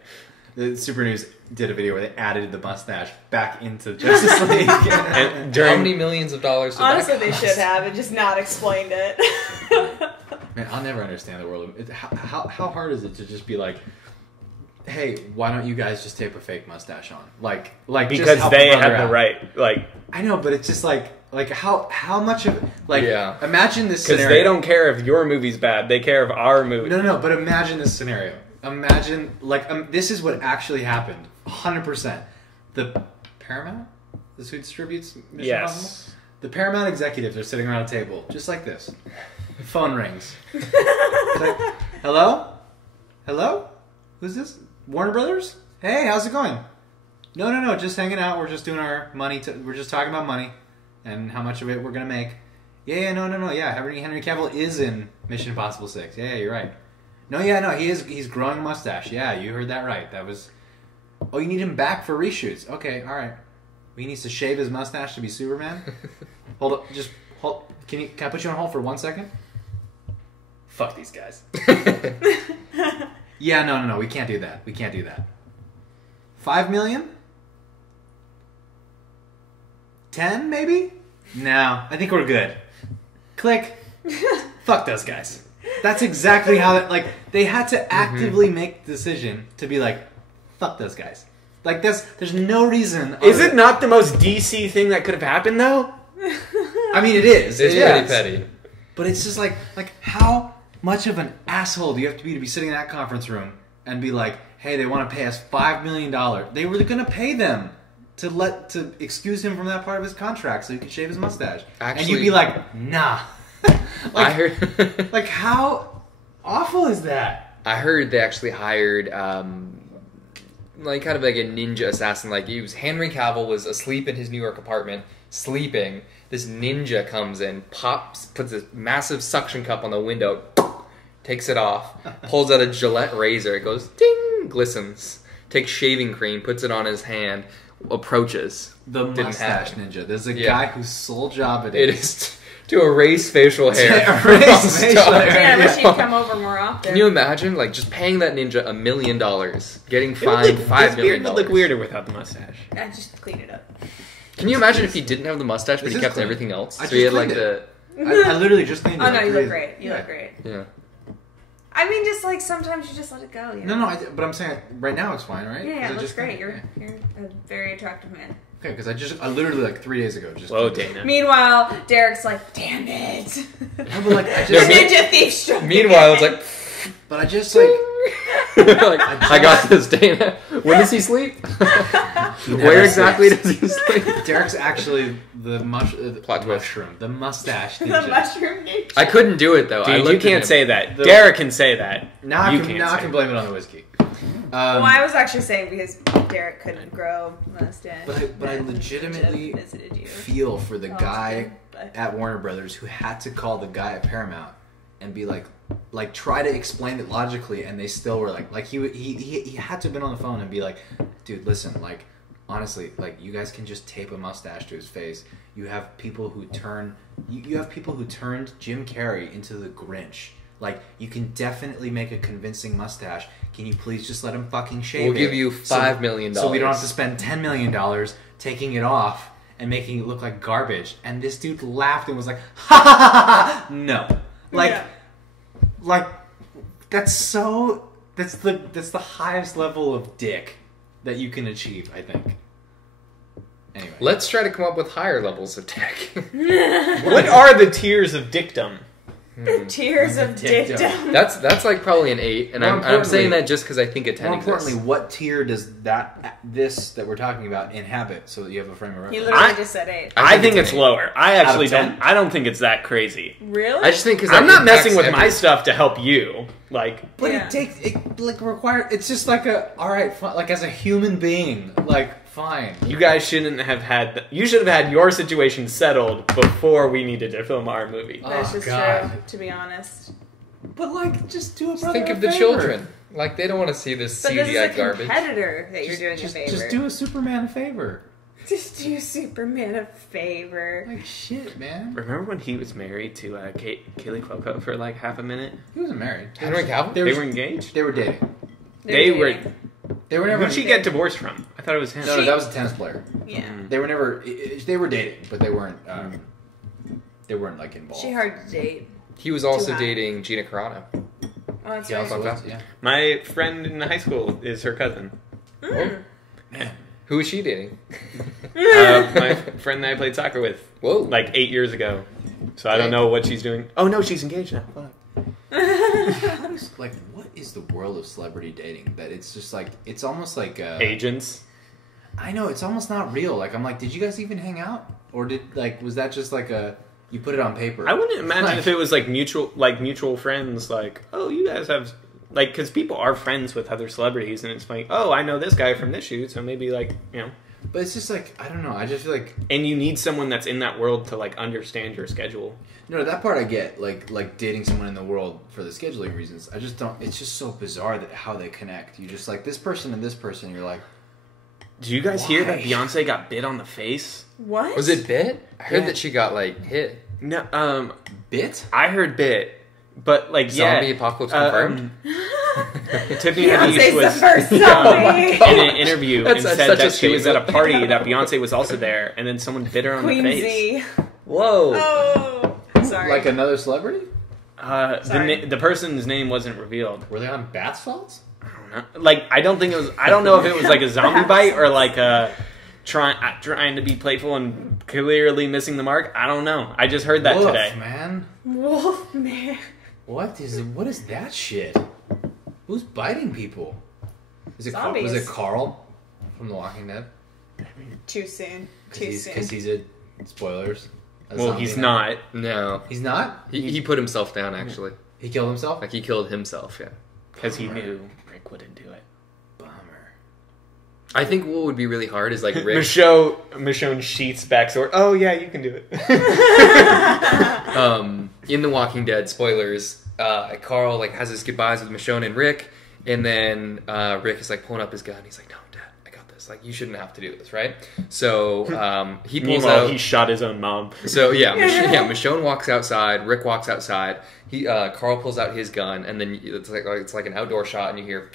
The Super News did a video where they added the mustache back into Justice League. And How during many millions of dollars did Honestly, that they cost? should have and just not explained it. Man, I'll never understand the world. How hard is it to just be like, hey, why don't you guys just tape a fake mustache on? Like just because help they a brother had the out. right, like, I know, but it's just like how much of like Yeah. imagine this because scenario. they don't care if your movie's bad; they care if our movie. No, but imagine this scenario. Imagine this is what actually happened. 100%. The Paramount, this who distributes Mission Impossible? Yes. The Paramount executives are sitting around a table, just like this. The phone rings. It's like, hello? Hello? Who's this? Warner Brothers? Hey, how's it going? No, just hanging out. We're just doing our money. We're just talking about money and how much of it we're going to make. Yeah, no. Yeah, Henry Cavill is in Mission Impossible 6. Yeah, you're right. No, he is. He's growing a mustache. Yeah, you heard that right. That was... Oh, you need him back for reshoots. Okay, all right. He needs to shave his mustache to be Superman? Hold up, just hold. Can I put you on hold for 1 second? Fuck these guys. Yeah, no. We can't do that. We can't do that. 5 million? 10 maybe? No, I think we're good. Click. Fuck those guys. That's exactly how they had to actively make the decision to be like, fuck those guys. Like there's no reason. Is it not the most DC thing that could have happened though? I mean, it is. It's It pretty is. petty. But it's just like how much of an asshole do you have to be sitting in that conference room and be like, hey, they want to pay us $5 million. They were going to pay them to excuse him from that part of his contract so he could shave his mustache. And Actually- you'd be like, nah. I heard. Like, how awful is that? I heard they actually hired, like kind of like a ninja assassin. Like Henry Cavill was asleep in his New York apartment, sleeping. This ninja comes in, puts a massive suction cup on the window, takes it off, pulls out a Gillette razor. It goes ding, glistens. Takes shaving cream, puts it on his hand, approaches. The Didn't mustache happen. ninja. There's a Yeah. guy whose sole job It is to erase facial hair. To from erase a facial star. hair. Yeah, I wish you'd come over more often. Can you imagine, like, just paying that ninja $1 million, getting It would fined look- $5 his beard million? would look weirder without the mustache. I just clean it up. Can you imagine if he didn't have the mustache, but This he is kept clean. everything else? I So he had just like cleaned the I literally just cleaned it. Oh no, like you 3 look days- great. You yeah. look great. yeah. I mean, just like sometimes you just let it go. You know? No, but I'm saying right now it's fine, right? Yeah, 'Cause I it looks just great. cleaned it. You're a very attractive man. Okay, because I literally like 3 days ago just. Whoa, cleaned it. Dana. Meanwhile, Derek's like, "Damn it!" No, but like I The just, me- ninja thief struck Meanwhile, it's again. like, but I just like. like I got this, Dana. When does he sleep? Where exactly does he sleep? Derek's actually the Plot twist. mushroom, the mustache the ninja. mushroom ninja. I couldn't do it though. I Dude, looked you at can't him. say that. The- Derek can say that. Now You I can't can say blame it on the whiskey. Well, I was actually saying because Derek couldn't grow mustache. But I and legitimately visited you. feel for the Oh, guy it's good, but- at Warner Brothers who had to call the guy at Paramount and be like try to explain it logically, and they still were like he had to have been on the phone and be like, dude, listen, like honestly, like you guys can just tape a mustache to his face. You have people who turned Jim Carrey into the Grinch. Like, you can definitely make a convincing mustache. Can you please just let him fucking shave We'll it? give you $5 million. So we don't have to spend $10 million taking it off and making it look like garbage. And this dude laughed and was like, ha ha ha ha! No. Like, Yeah. like, that's so That's the highest level of dick that you can achieve, I think. Anyway. Let's try to come up with higher levels of tech. What are the tiers of dictum? The tears of dictum. That's like probably an 8, and I'm saying that just because I think a 10 More exists. importantly, what tier does this that we're talking about inhabit so that you have a frame of reference? You literally just said 8. I think it's an 8. lower. I actually Out of 10? don't. I don't think it's that crazy. Really? I just think because I'm not messing with my stuff to help you. Like, But Yeah. it's just like alright, like as a human being, like, fine. you guys shouldn't have had. You should have had your situation settled before we needed to film our movie. That's Oh, just God. true, to be honest. But like, just do a brother Think a of the favor. children. Like, they don't want to see this But this is a CGI garbage. competitor that you're doing Just a favor. just do a Superman a favor. Just do Superman a favor. Like, shit, man. Remember when he was married to Kaylee Cuoco for like half a minute? He wasn't married. Henry Cavill? They were engaged. They were dating. They were. They were never. Who'd she get divorced from? I thought it was him. No, that was a tennis player. Yeah. They were never. They were dating, but they weren't. They weren't like involved. She hard to date. He was also high. dating Gina Carano. Oh, that's He right. also Fun was, fact. yeah. My friend in high school is her cousin. Mm. Who is she dating? My friend that I played soccer with, Whoa. like 8 years ago. So I don't know what she's doing. Oh no, she's engaged now. Fuck. Like, what is the world of celebrity dating? That it's just like it's almost like Agents. I know it's almost not real. Like I'm like, did you guys even hang out, or was that just like you put it on paper? I wouldn't imagine Like- if it was like mutual friends. Like, oh, you guys have like, because people are friends with other celebrities, and it's like, oh, I know this guy from this shoot, so maybe like But it's just like I don't know. I just feel like and you need someone that's in that world to like understand your schedule. no, that part I get. Like dating someone in the world for the scheduling reasons. I just don't. It's just so bizarre that how they connect. You just like this person and this person. You're like, Did you guys hear that Why? Beyonce got bit on the face? What? Was it bit? I heard Yeah. that she got, like, hit. No, bit? I heard bit, but like Zombie yeah, apocalypse confirmed? Tiffany Beyonce's Haddish the was first zombie. in an interview That's and such said a that she was at a statement. party that Beyonce was also there, and then someone bit her on the Queen face. Z. Whoa. Oh, sorry. Like another celebrity? Sorry. The person's name wasn't revealed. Were they on bath salts? Like I don't think it was. I don't know if it was like a zombie bite or like a trying to be playful and clearly missing the mark. I don't know. I just heard that Woof, today. man. Wolf man. What is that shit? Who's biting people? Was it Zombies. Carl from The Walking Dead? Too soon. Because he's a spoilers. a Well, zombie he's now. not. No. He's not. He put himself down, actually. He killed himself. Like, he killed himself, yeah. Because he knew Rick wouldn't do it. Bummer. I think what would be really hard is, like, Rick... Michonne Sheets backstory. Oh yeah, you can do it. In The Walking Dead, spoilers, Carl, like, has his goodbyes with Michonne and Rick, and then Rick is, like, pulling up his gun. He's like, no, Dad, I got this. Like, you shouldn't have to do this, right? So, he pulls Meanwhile, out... he shot his own mom. So yeah, Michonne walks outside. Rick walks outside. Carl pulls out his gun, and then it's like an outdoor shot, and you hear,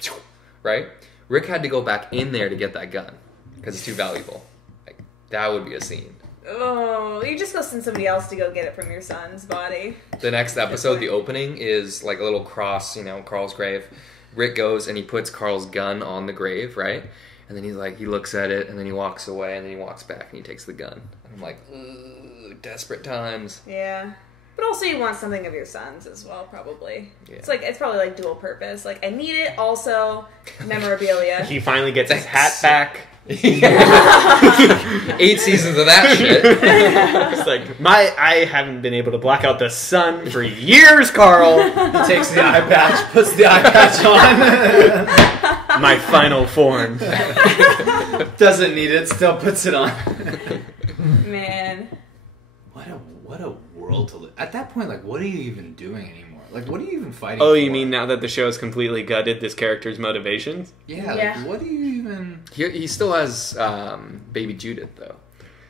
right? Rick had to go back in there to get that gun because it's too valuable. Like, that would be a scene. Oh, you just go send somebody else to go get it from your son's body. The next episode, the opening is like a little cross, Carl's grave. Rick goes and he puts Carl's gun on the grave, right? And then he looks at it, and then he walks away, and then he walks back and he takes the gun. And I'm like, ugh, desperate times. Yeah. But also you want something of your son's as well, probably. Yeah. It's probably like dual purpose. Like, I need it, also memorabilia. He finally gets his hat back. 8 seasons of that shit. It's like I haven't been able to block out the sun for years, Carl. He takes the eye patch, puts the eye patch on. My final form. Doesn't need it, still puts it on. Man. What a world to live. At that point, like, what are you even doing anymore? Like, what are you even fighting Oh, for? you mean now that the show has completely gutted this character's motivations? Yeah, Yeah. like, what do you even... He still has baby Judith, though,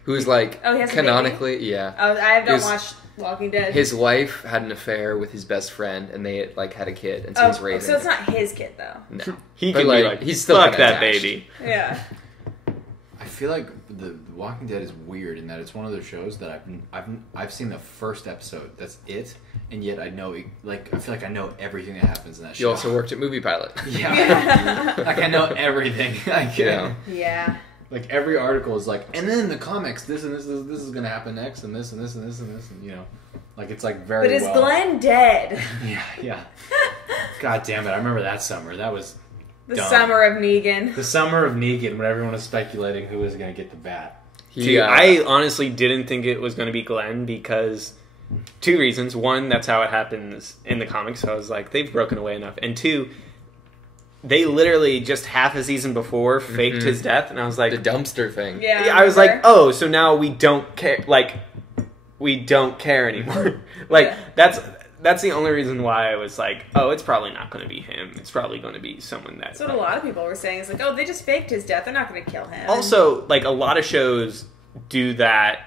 who's like Oh, he has a canonically, yeah. Oh, I don't His- watch Walking Dead. His wife had an affair with his best friend, and they like had a kid, and so he's raising. so it's not his kid, though. No, He But, can like, be like, he's still fuck kinda that attached. baby. Yeah. feel like the Walking Dead is weird in that it's one of those shows that I've seen the first episode. That's it, and yet I know I feel like I know everything that happens in that show. You also worked at Movie Pilot. Yeah, like I know everything. Like, Yeah. Like every article is like, and then in the comics, this and this is going to happen next, and this and this and this and this, and like it's like very. But is Glenn dead? Yeah. God damn it! I remember that summer. That was The dumb. summer of Negan. The summer of Negan, when everyone was speculating who was going to get the bat. Dude, I honestly didn't think it was going to be Glenn because 2 reasons. One, that's how it happens in the comics. So I was like, they've broken away enough. And 2, they literally just half a season before faked his death, and I was like, the dumpster thing. Yeah. I was like, oh, so now we don't care. Like, we don't care anymore. Like that's the only reason why I was like, oh, it's probably not going to be him. It's probably going to be someone that. That's what a lot of people were saying. It's like, oh, they just faked his death. They're not going to kill him. Also, like a lot of shows do that,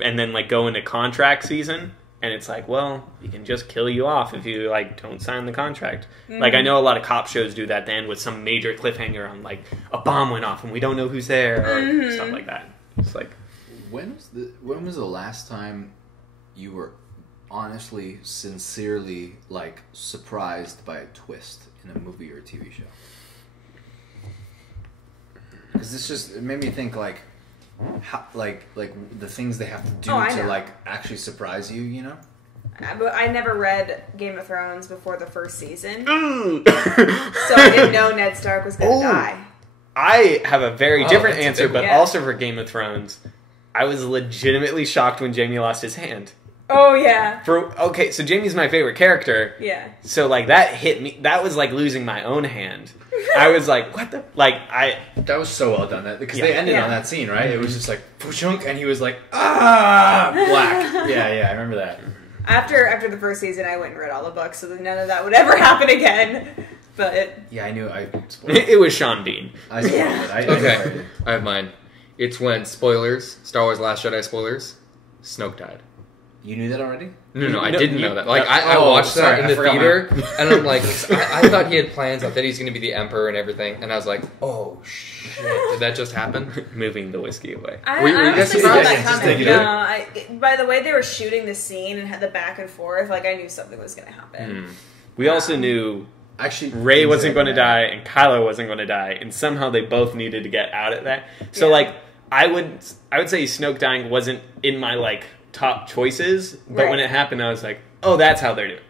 and then like go into contract season. And it's like, well, you can just kill you off if you, like, don't sign the contract. Mm-hmm. Like, I know a lot of cop shows do that then with some major cliffhanger on, like, a bomb went off and we don't know who's there or stuff like that. It's like... When was the last time you were honestly, sincerely, like, surprised by a twist in a movie or a TV show? Because it made me think, like... How, like the things they have to do to like actually surprise you, But I never read Game of Thrones before the first season, so I didn't know Ned Stark was going to die. I have a very different answer, but Yeah. also for Game of Thrones, I was legitimately shocked when Jaime lost his hand. Oh yeah. Okay, so Jaime's my favorite character. Yeah. So like that hit me. That was like losing my own hand. I was like, what the? That was so well done. Because they ended on that scene, right? It was just like, pooshunk, and he was like, black. Yeah, I remember that. After the first season, I went and read all the books, so that none of that would ever happen again. But yeah, I knew. I spoiled it. It was Sean Bean. I spoiled it. Okay, I have mine. It's when spoilers, Star Wars Last Jedi spoilers, Snoke died. You knew that already? No, I didn't know that. Like, I watched that in the theater, and I'm like, I thought he had plans. I thought he's going to be the Emperor and everything, and I was like, oh, shit. Did that just happen? Moving the whiskey away. I Were you honestly guys saw surprised? that Just coming. take it No, by the way they were shooting the scene and had the back and forth, like I knew something was going to happen. We also knew Actually, Rey wasn't going to die and Kylo wasn't going to die, and somehow they both needed to get out of that. So Yeah. like, I would say Snoke dying wasn't in my like top choices, but Right. when it happened, I was like, oh, that's how they're doing.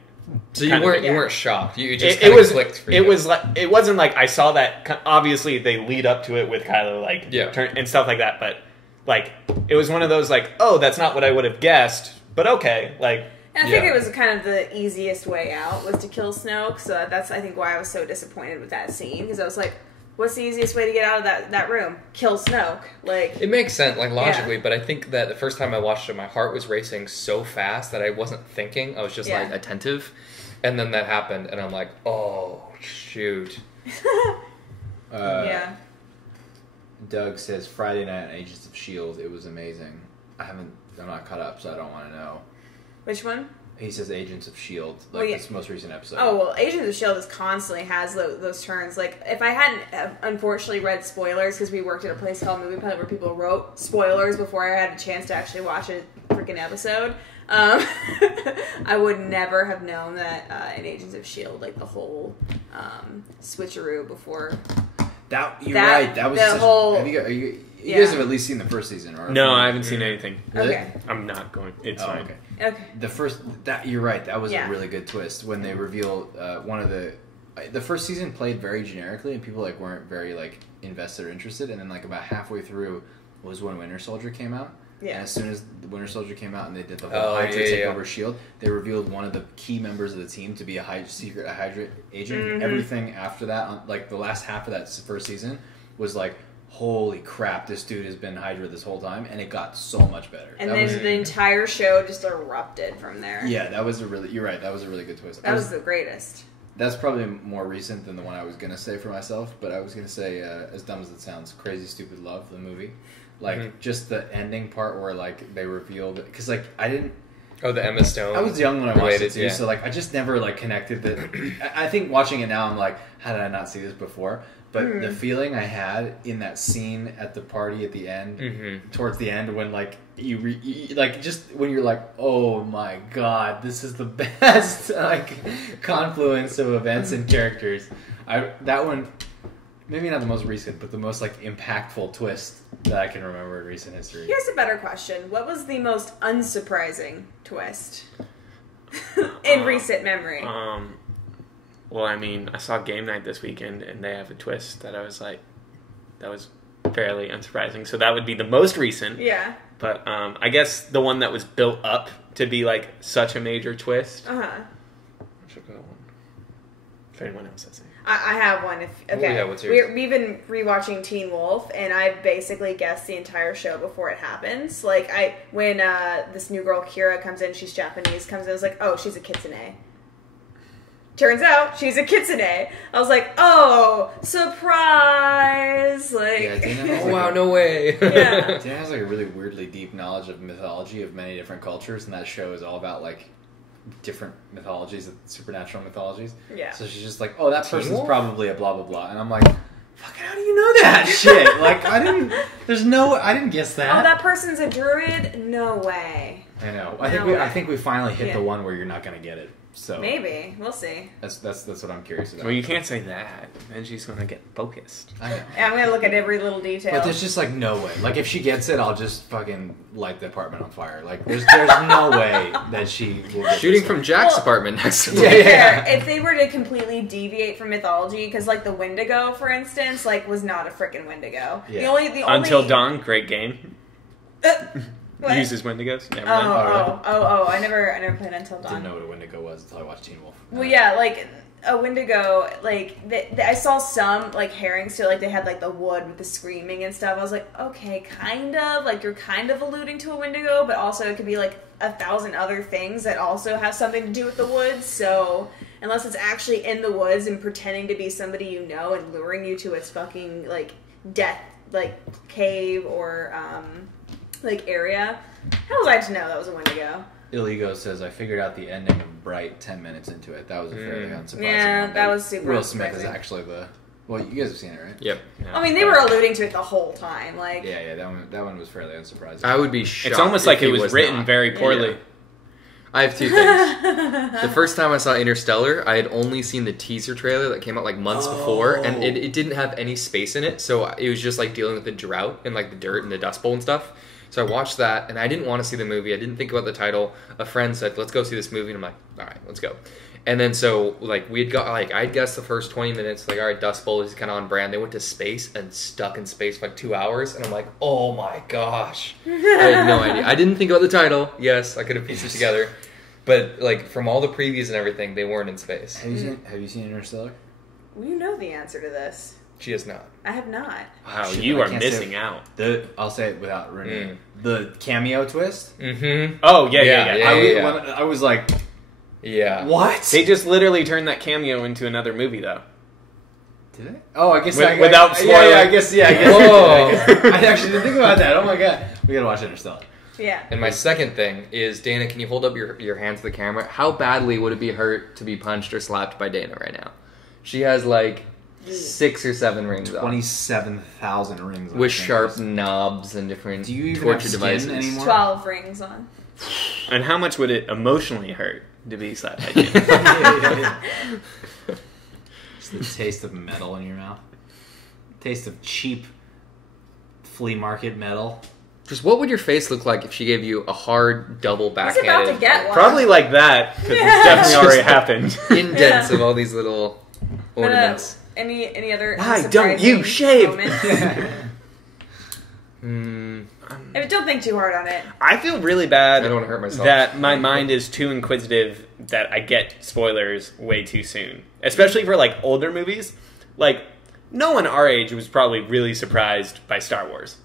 So you Kind of, weren't shocked. You just It kind of was clicked for you. It was like it wasn't like I saw that. Obviously, they lead up to it with Kylo, like and stuff like that. But like, it was one of those like, oh, that's not what I would have guessed, but okay, like. And I think it was kind of the easiest way out was to kill Snoke, so that's I think why I was so disappointed with that scene, because I was like, what's the easiest way to get out of that room? Kill Snoke. Like, it makes sense, like logically, but I think that the first time I watched it, my heart was racing so fast that I wasn't thinking. I was just like attentive, and then that happened, and I'm like, oh shoot. yeah. Doug says Friday night on Agents of S.H.I.E.L.D. It was amazing. I'm not caught up, so I don't want to know. Which one? He says Agents of S.H.I.E.L.D. This most recent episode. Oh, well, Agents of S.H.I.E.L.D. constantly has those turns. Like, if I hadn't unfortunately read spoilers, because we worked at a place called Movie Pilot where people wrote spoilers before I had a chance to actually watch a freaking episode, I would never have known that in Agents of S.H.I.E.L.D., like, the whole switcheroo before... You're right. That was the whole... You guys have at least seen the first season, right? No, I haven't seen anything. Really? Okay. I'm not going. It's fine. Okay. Okay. The first you're right. That was Yeah. a really good twist when they revealed one of the first season played very generically and people like weren't very like invested or interested, and then like about halfway through was when Winter Soldier came out. Yeah. And as soon as the Winter Soldier came out and they did the whole Hydra take over S.H.I.E.L.D., they revealed one of the key members of the team to be a secret Hydra agent. Mm-hmm. Everything after that, like the last half of that first season, was like, holy crap, this dude has been Hydra this whole time, and it got so much better. And then the entire show just erupted from there. Yeah, that was you're right, that was a really good twist. That was the greatest. That's probably more recent than the one I was going to say for myself, but I was going to say, as dumb as it sounds, Crazy Stupid Love, the movie. Like, just the ending part where, like, they revealed... Because, like, I didn't... Oh, the Emma Stone. I was young when I watched it, too, yeah. so, like, I just never, like, connected the... I think watching it now, I'm like, how did I not see this before? But the feeling I had in that scene at the party at the end, towards the end, when like just when you're like, oh my god, this is the best like confluence of events and characters. That one, maybe not the most recent, but the most like impactful twist that I can remember in recent history. Here's a better question: what was the most unsurprising twist in recent memory? Well, I mean, I saw Game Night this weekend, and they have a twist that I was like, that was fairly unsurprising. So that would be the most recent. Yeah. But I guess the one that was built up to be like such a major twist. Uh-huh. I should go one. If anyone else has it. I have one. Okay. yeah, what's yours? We've been rewatching Teen Wolf, and I basically guessed the entire show before it happens. Like, when this new girl, Kira, comes in, she's Japanese, comes in, I was like, oh, she's a kitsune. Turns out she's a kitsune. I was like, oh, surprise! Like, Yeah, Dana has Oh wow, no way. Yeah. Dana has like a really weirdly deep knowledge of mythology of many different cultures, and that show is all about like different mythologies, supernatural mythologies. Yeah. So she's just like, oh, that Teen person's Wolf? probably a blah blah blah, and I'm like, fucking, how do you know that shit? Like, I didn't guess that. Oh, that person's a druid? No way. I know. No I think we finally hit Yeah. the one where you're not gonna get it. So Maybe. We'll see. that's what I'm curious about. Well, you can't say that. Then she's going to get focused. I know. And I'm gonna look at every little detail. But there's just like no way. Like if she gets it, I'll just fucking light the apartment on fire. Like there's no way that she will get Shooting this from one. Jack's Well- apartment next To door. be Yeah, fair, yeah. if they were to completely deviate from mythology, because like the Wendigo, for instance, like was not a freaking Wendigo. Yeah. The only Until Dawn, great game. What? Uses Wendigos. Never Oh, mind. I never played Until Dawn. Didn't know what a Wendigo was until I watched Teen Wolf. Well, yeah, like a Wendigo, like I saw some like herrings too, like they had like the wood with the screaming and stuff. I was like, okay, kind of, like you're kind of alluding to a Wendigo, but also it could be like 1,000 other things that also have something to do with the woods. So unless it's actually in the woods and pretending to be somebody you know and luring you to its fucking like death, like cave or like area, how was I to know that was a Wendigo? Illegal says, I figured out the ending of Bright 10 minutes into it. That was a fairly unsurprising Yeah, one. that was super Will Smith is unsurprising. actually the... Well, you guys have seen it, right? Yep. I mean, they were alluding to it the whole time, like. Yeah, that one was fairly unsurprising. I would be shocked. It's almost if like he it was written not. very poorly. Yeah. I have two things. The first time I saw Interstellar, I had only seen the teaser trailer that came out like months before, and it didn't have any space in it, so it was just like dealing with the drought and like the dirt and the Dust Bowl and stuff. So I watched that, and I didn't want to see the movie. I didn't think about the title. A friend said, let's go see this movie, and I'm like, all right, let's go. And then so, like, we had got, like, I'd guessed the first 20 minutes, like, all right, Dust Bowl is kind of on brand. They went to space and stuck in space for like 2 hours, and I'm like, oh my gosh. I had no idea. I didn't think about the title. Yes, I could have pieced it together. But, like, from all the previews and everything, they weren't in space. Have you seen Interstellar? Well, you know the answer to this. She is not. I have not. Wow, Shit, you I are can't say missing it. out. I'll say it without ruining it. The cameo twist? Mm-hmm. Oh, yeah. I was like, Yeah. what? They just literally turned that cameo into another movie, though. Did they? Oh, I guess Without spoiling. I guess. Whoa. I actually didn't think about that. Oh my god. We gotta watch Interstellar. Yeah. And my second thing is, Dana, can you hold up your hands to the camera? How badly would it be hurt to be punched or slapped by Dana right now? She has like 6 or 7 rings on. 27,000 rings. on With her sharp fingers. knobs and different Do you even torture have skin devices. anymore? 12 rings on. And how much would it emotionally hurt to be slapped by Dana? Just the taste of metal in your mouth. Taste of cheap flea market metal. Just what would your face look like if she gave you a hard double He's about backhanded to get one. Probably like that, because Yeah. it's definitely already happened. indents Yeah. of all these little ornaments? Any other Why don't you surprising shave? moments? I mean, don't think too hard on it. I feel really bad I don't want to hurt myself. that my mind is too inquisitive that I get spoilers way too soon. Especially for, like, older movies. Like, no one our age was probably really surprised by Star Wars.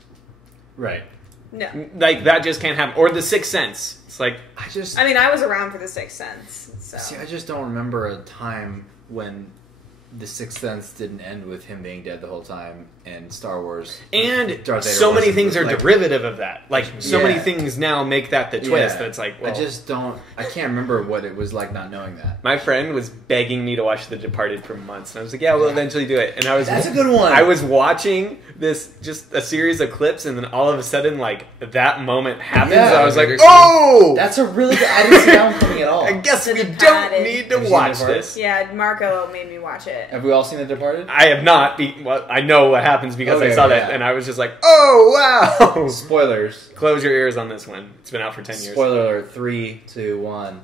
Right. No. Like, that just can't happen. Or The Sixth Sense. It's like, I mean, I was around for The Sixth Sense, so. See, I just don't remember a time when The Sixth Sense didn't end with him being dead the whole time, and Star Wars And Darth Vader so many wasn't, things are like- derivative of that. Like, so many Yeah. things now make that the twist. Yeah. That's like, well, I can't remember what it was like not knowing that. my friend was begging me to watch The Departed for months, and I was like, yeah, we'll eventually do it. And I was That's a good one. I was watching this, just a series of clips, and then all of a sudden, like, that moment happens. Yeah, I was like, Vader oh! That's a really good. I didn't see that one coming at all. I guess The we don't Departed. need to Have you seen watch Departed? this. Yeah, Marco made me watch it. Have we all seen The Departed? I have not. Well, I know what happens because I Okay, saw that, yeah. and I was just like, oh, wow! Spoilers. Close your ears on this one. It's been out for 10 years. Spoiler alert, 3, 2, 1.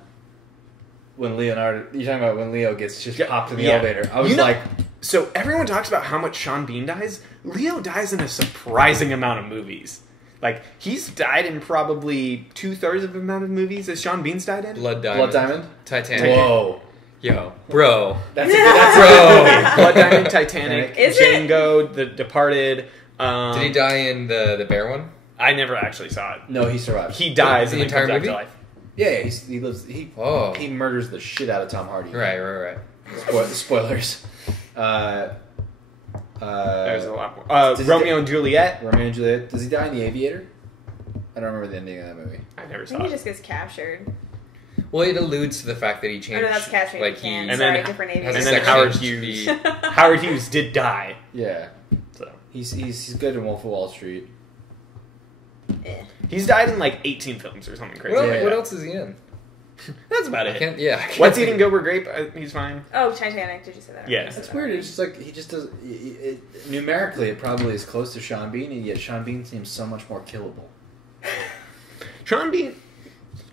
When Leonardo, you're talking about when Leo gets just popped in the Yeah. elevator. I was You know- like, So everyone talks about how much Sean Bean dies. Leo dies in a surprising amount of movies. Like, he's died in probably 2/3 of the amount of movies as Sean Bean's died in. Blood Diamond. Blood Diamond? Titanic. Whoa. Yo, bro. That's a good Blood Diamond, Titanic, Is it? Django, The Departed. Did he die in the bear one? I never actually saw it. No, he survives. He dies The and then entire comes back movie? to life. Yeah, he lives. Oh. He murders the shit out of Tom Hardy. Right. Spoilers. There's a lot more. Does he Romeo die- and Juliet. Romeo and Juliet. Does he die in The Aviator? I don't remember the ending of that movie. I never I saw think he it. just gets captured. Well, it alludes to the fact that he changed. Oh, no, that's Catching like Can. he And Sorry, then- different has And a aviation. then sex Howard change to Hughes. be- Howard Hughes did die. Yeah, So he's good in Wolf of Wall Street. Eh. he's died in like 18 films or something crazy. What, Yeah. what else is he in? That's about I it. can't. Yeah. I can't What's think- Eating Gilbert Grape? He's fine. Oh, Titanic. Did you say that? already? Yeah. I said That's that weird. already. It's just like he just does. Numerically, it probably is close to Sean Bean, and yet Sean Bean seems so much more killable. Sean Bean.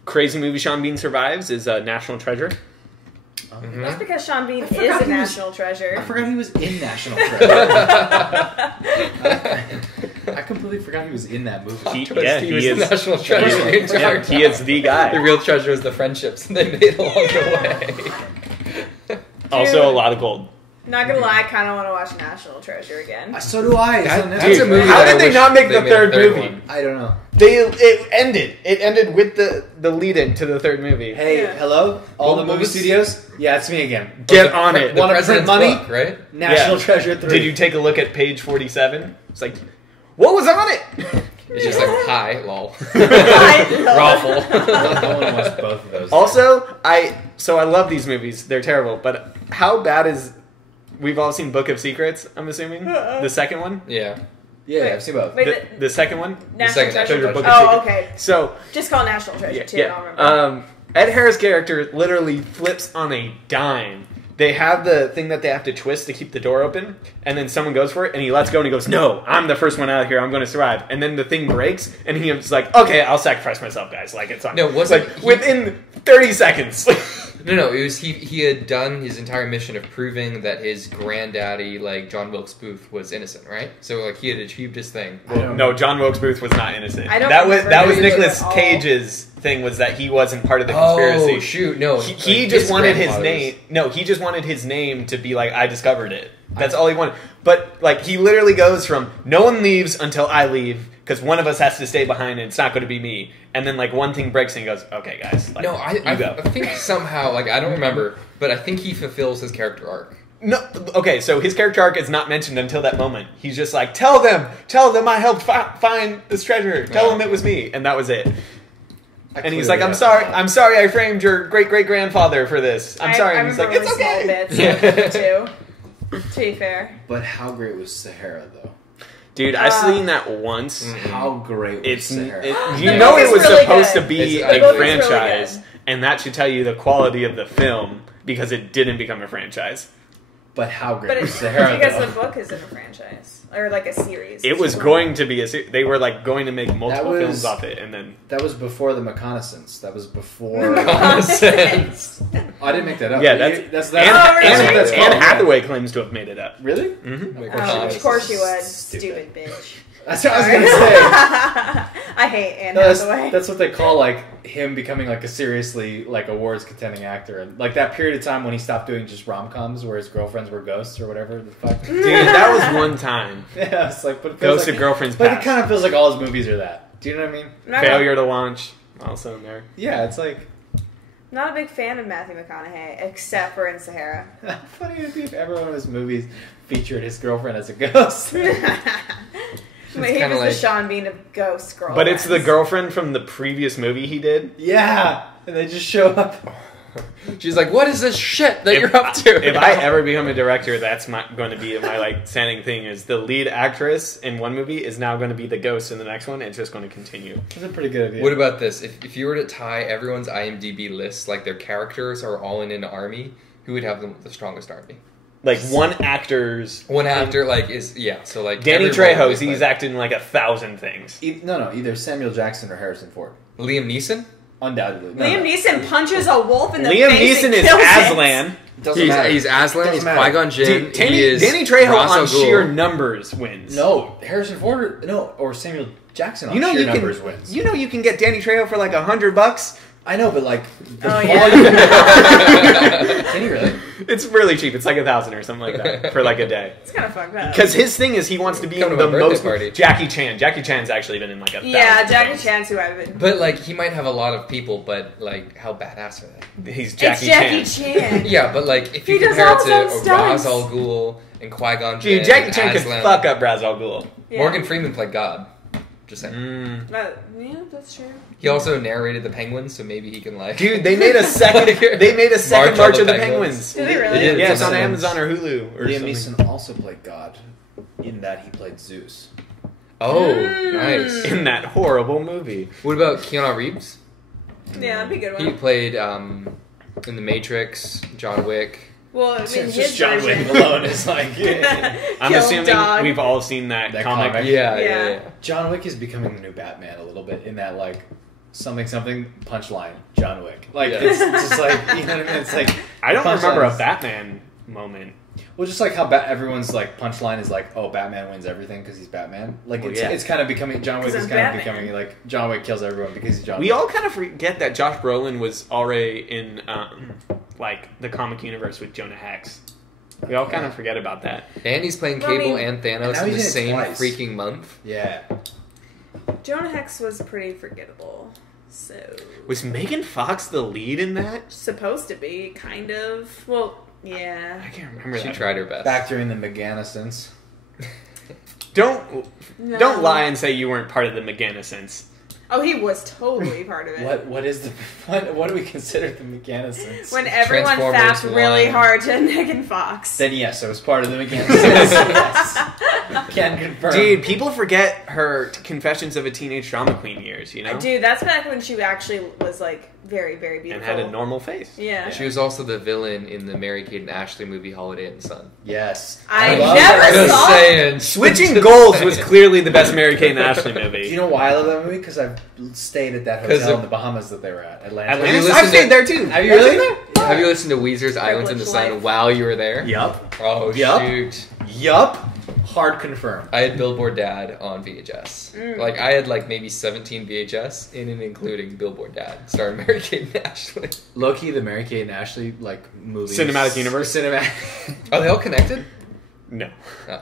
Crazy movie Sean Bean survives is National Treasure. Mhm. That's because Sean Bean I is forgot a he was- national treasure. I forgot he was in National Treasure. I completely forgot he was in that movie. He, Twist, yeah, he he was is. the national treasure the Yeah, entire he is the The guy. real treasure is the friendships they made along the way. Also, a lot of gold. Not gonna lie, I kind of want to watch National Treasure again. So do I. It's on That's Netflix. a movie. How that I did they wish not make the made a third movie? one. I don't know. It ended. It ended with the lead-in to the third movie. Hey, Yeah. hello, all What the movie was- studios. Yeah, it's me again. Get on it. The Want to print President's money? Book, right? National Yeah. Treasure 3. Did you take a look at page 47? It's like, what was on it? It's just like hi, lol. I Rawful. I want to watch both of those. Also, I love these movies. They're terrible, but how bad is? We've all seen Book of Secrets. I'm assuming the second one. Yeah. Yeah, I've seen both. Wait, The second one. National second Treasure. National Book Treasure. of Oh, Secrets. okay. So Just call National Treasure too. yeah. I'll remember. Ed Harris' character literally flips on a dime. They have the thing that they have to twist to keep the door open, and then someone goes for it, and he lets go, and he goes, "No, I'm the first one out of here. I'm going to survive." And then the thing breaks, and he's like, "Okay, I'll sacrifice myself, guys. Like it's on." No, wasn't like he- within 30 seconds. No, it was he had done his entire mission of proving that his granddaddy, like John Wilkes Booth, was innocent, right? So like he had achieved his thing. No, John Wilkes Booth was not innocent. I don't that was remember that was him Nicolas at all. Cage's thing was that he wasn't part of the conspiracy. Oh shoot, no. He like, just his wanted his grandfather's- name. No, he just wanted his name to be like, I discovered it. That's all he wanted. But like, he literally goes from no one leaves until I leave because one of us has to stay behind and it's not going to be me. And then like one thing breaks and he goes, okay, guys. Like, No, I go. think somehow, like I don't remember, but I think he fulfills his character arc. No, okay, so his character arc is not mentioned until that moment. He's just like, tell them I helped find this treasure. Tell them it was me, and that was it. And he's like, I'm sorry, I framed your great great grandfather for this. I'm sorry. I And he's like, remember it's really okay. small bits of it, too. To be fair. But how great was Sahara, though? Dude, I've seen that once. How great was It's Sahara? you The know book it is was really supposed good. to be It's- a the book is really franchise, good. and that should tell you the quality of the film because it didn't become a franchise. But how great But was it's Sahara, because though? the book isn't a franchise. Or like a series. It was going to be they were like going to make multiple was- films off it, and then That was before the reconnaissance. That was before. Nonsense. I didn't make that up. yeah, You- that's Oh, really? that's Anne called. Hathaway claims to have made it up. Really? Mm-hmm. Of course you would. Stupid. Stupid bitch. That's what I was Sorry. gonna say. I hate Anne No, Hathaway. that's what they call like him becoming like a seriously like awards contending actor, and like that period of time when he stopped doing just rom coms where his girlfriends were ghosts or whatever the fuck. Dude, that was one time. Yeah, it's like, but it feels Ghost like, of Girlfriend's but it Past. kind of feels like all his movies are that. Do you know what I mean? I'm not Failure to launch, also in there. Yeah, it's like Not a big fan of Matthew McConaughey, except for in Sahara. How funny would it be if every one of his movies featured his girlfriend as a ghost? He was the Sean Bean of ghost girl. But it's the girlfriend from the previous movie he did. Yeah, and they just show up. She's like, "What is this shit that you're up to?" If I ever become a director, that's going to be my like standing thing. Is the lead actress in one movie is now going to be the ghost in the next one? It's just going to continue. That's a pretty good idea. What about this? If you were to tie everyone's IMDb lists, like their characters are all in an army, who would have the strongest army? Like one actor's One actor, like so like Danny every role Trejo. is, He's like, acting like 1,000 things. No, either Samuel Jackson or Harrison Ford. Liam Neeson. Undoubtedly. Liam Neeson punches a wolf in the Liam face. Neeson and is kills it. Aslan. Doesn't matter. He's Aslan. Doesn't He's matter. Qui-Gon Jinn. Dude, He is Danny Trejo Ra's al on Ghul. sheer numbers wins. No, Harrison Ford. No, or Samuel Jackson on you know sheer you numbers can. wins. You know you can get Danny Trejo for like $100. I know, but like, the Oh, volume. yeah. Can you really? It's really cheap. It's like 1,000 or something like that for like a day. It's kind of fucked up. Because his thing is he wants to be Come in to the my birthday most. party. Jackie Chan. Jackie Chan's actually been in like 1,000. Yeah, Jackie things. Chan's who I've been. But like, he might have a lot of people, but like, how badass are they? He's It's Jackie Jackie Chan. Chan. Yeah, but like, if He you does compare all it his to own stunts. Ra's al Ghul and Qui-Gon Jinn, Dude, Jackie and Chan could Aslan, fuck up Ra's al Ghul. Yeah. Morgan Freeman played God. Just saying. Yeah, that's true. He also narrated the Penguins, so maybe he can like. Dude, they made a second. They made a second March March of of the the Penguins. Penguins. Did they really? They did. Yeah, it's on Liam Amazon or Hulu or Liam something. Neeson also played God, in that he played Zeus. Oh, nice. In that horrible movie. What about Keanu Reeves? Yeah, that'd be a good He one. played in The Matrix, John Wick. Well, I mean, It's his just John version. Wick alone is like. I'm Kill assuming dog. we've all seen that, That comic. comic. Yeah. John Wick is becoming the new Batman a little bit in that like something punchline John Wick. Like Yeah. it's just like you know what I mean. It's like I don't the remember a punchlines- Batman moment. Well, just like how everyone's like punchline is like, oh, Batman wins everything because he's Batman. Like Well, it's, yeah. it's kind of becoming John Wick 'Cause is I'm kind of Batman. becoming like John Wick kills everyone because he's John We Wick. all kind of forget that Josh Brolin was already in like the comic universe with Jonah Hex. We all kind of forget about that. And he's playing Well, I Cable mean- and Thanos now in the he's in it same twice. freaking month. Yeah. Jonah Hex was pretty forgettable. So Was Megan Fox the lead in that? supposed to be kind of. Well, I yeah. can't remember She that. tried her best. Back during the McGannisons. Don't No. don't lie and say you weren't part of the McGannisons. Oh, he was totally part of it. What is the what do we consider the McGannisons? When everyone Transformers fapped really 1. hard to Megan Fox. Then yes, I was part of the McGannisons. yes. Can confirm. Dude, people forget her Confessions of a Teenage Drama Queen years, you know? Dude, that's back when she actually was like very, very And beautiful. had a normal face. Yeah. She was also the villain in the Mary-Kate and Ashley movie Holiday in the Sun. Yes. I love never that. Just saw- saying. Switching Just Goals saying. was clearly the best Mary-Kate and Ashley movie. Do you know why I love that movie? Because I've stayed at that 'Cause hotel of- in the Bahamas that they were at. Atlantis. Have you Atlantis? listened I've stayed to- there too. Have you really? Have you listened to Weezer's Islands in the Privileged Sun life. while you were there? Yup. Oh, Yup. shoot. Yup. Hard confirmed. I had Billboard Dad on VHS. Like, I had like maybe 17 VHS in and including Billboard Dad, starring Mary-Kate and Ashley. Low-key, the Mary-Kate and Ashley, like, movies. Cinematic universe? Cinematic. Are they all connected? No. Oh.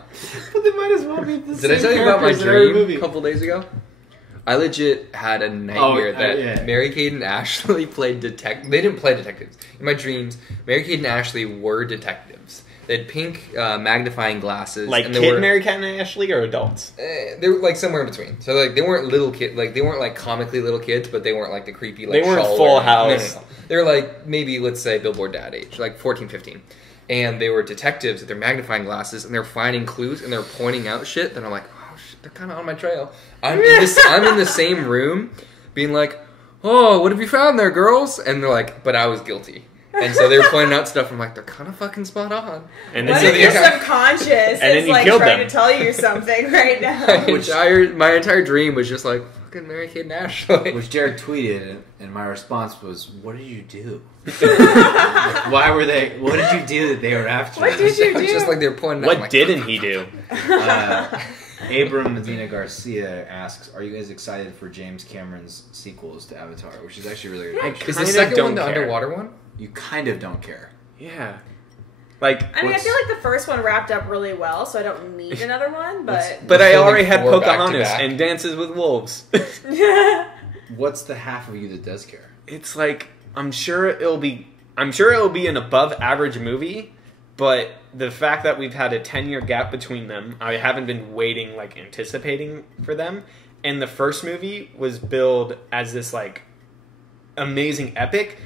But they might as well be the Did I same tell you about my characters in every dream movie. a couple days ago? I legit had a nightmare that yeah. Mary-Kate and Ashley played detectives. They didn't play detectives. In my dreams, Mary-Kate and Ashley were detectives. They had pink magnifying glasses. Like and they kid were, Mary-Kate and Ashley or adults? They were like somewhere in between. So like they weren't little kid, like they weren't like comically little kids, but they weren't like the creepy like They weren't shawl Full wearing- House. No. They were like maybe let's say Billboard Dad age, like 14, 15. And they were detectives with their magnifying glasses, and they're finding clues and they're pointing out shit. Then I'm like, oh shit, they're kind of on my trail. I'm in the same room, being like, oh, what have you found there, girls? And they're like, but I was guilty. And so they were pointing out stuff. I'm like, they're kind of fucking spot on. And What then if the your entire- subconscious then is you like killed trying them. to tell you something right now? My entire dream was just like fucking Mary-Kate and Ashley. Which Jared tweeted, and my response was, "What did you do? Why were they? What did you do that they were after What you?" did you It was do? just like they were pointing out. I'm what like, didn't he do? Abram Medina Garcia asks, "Are you guys excited for James Cameron's sequels to Avatar?" Which is actually really good. Is the Kinda second don't one the care. underwater one? You kind of don't care. Yeah. Like, I mean, I What's- feel like the first one wrapped up really well, so I don't need another one, but... but I filming already had 4 Pocahontas back-to-back. and Dances with Wolves. What's the half of you that does care? It's like I'm sure it'll be an above average movie, but the fact that we've had a 10-year gap between them, I haven't been waiting, like, anticipating for them. And the first movie was billed as this, like, amazing epic,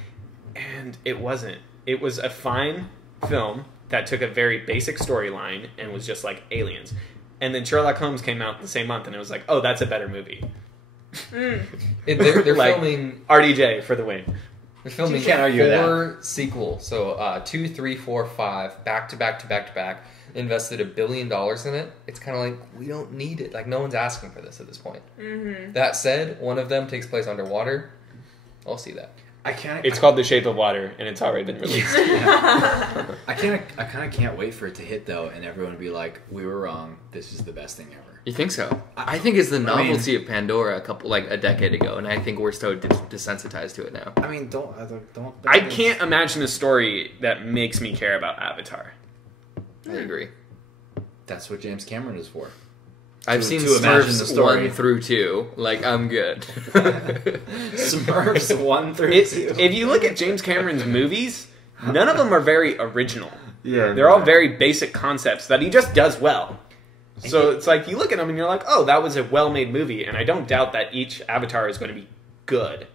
and it wasn't. It was a fine film that took a very basic storyline and was just like Aliens. And then Sherlock Holmes came out the same month, and it was like, oh, that's a better movie. They're Like, filming RDJ for the win. They're filming can't argue with 4 sequels. So 2, 3, 4, 5, back to back to back to back. Invested $1 billion in it. It's kind of like, we don't need it. Like, no one's asking for this at this point. Mm-hmm. That said, one of them takes place underwater. I'll see that. It's called The Shape of Water, and it's already been released. I kind of can't wait for it to hit though, and everyone to be like, "We were wrong. This is the best thing ever." You think so? I think it's the novelty of Pandora a decade ago, and I think we're so desensitized to it now. I mean, don't. I can't imagine a story that makes me care about Avatar. I agree. That's what James Cameron is for. I've seen to imagine the Smurfs story. 1 through 2. Like, I'm good. Smurfs 1 through 2. If you look at James Cameron's movies, none of them are very original. Yeah, They're all very basic concepts that he just does well. So it's like, you look at them and you're like, oh, that was a well-made movie, and I don't doubt that each Avatar is going to be good.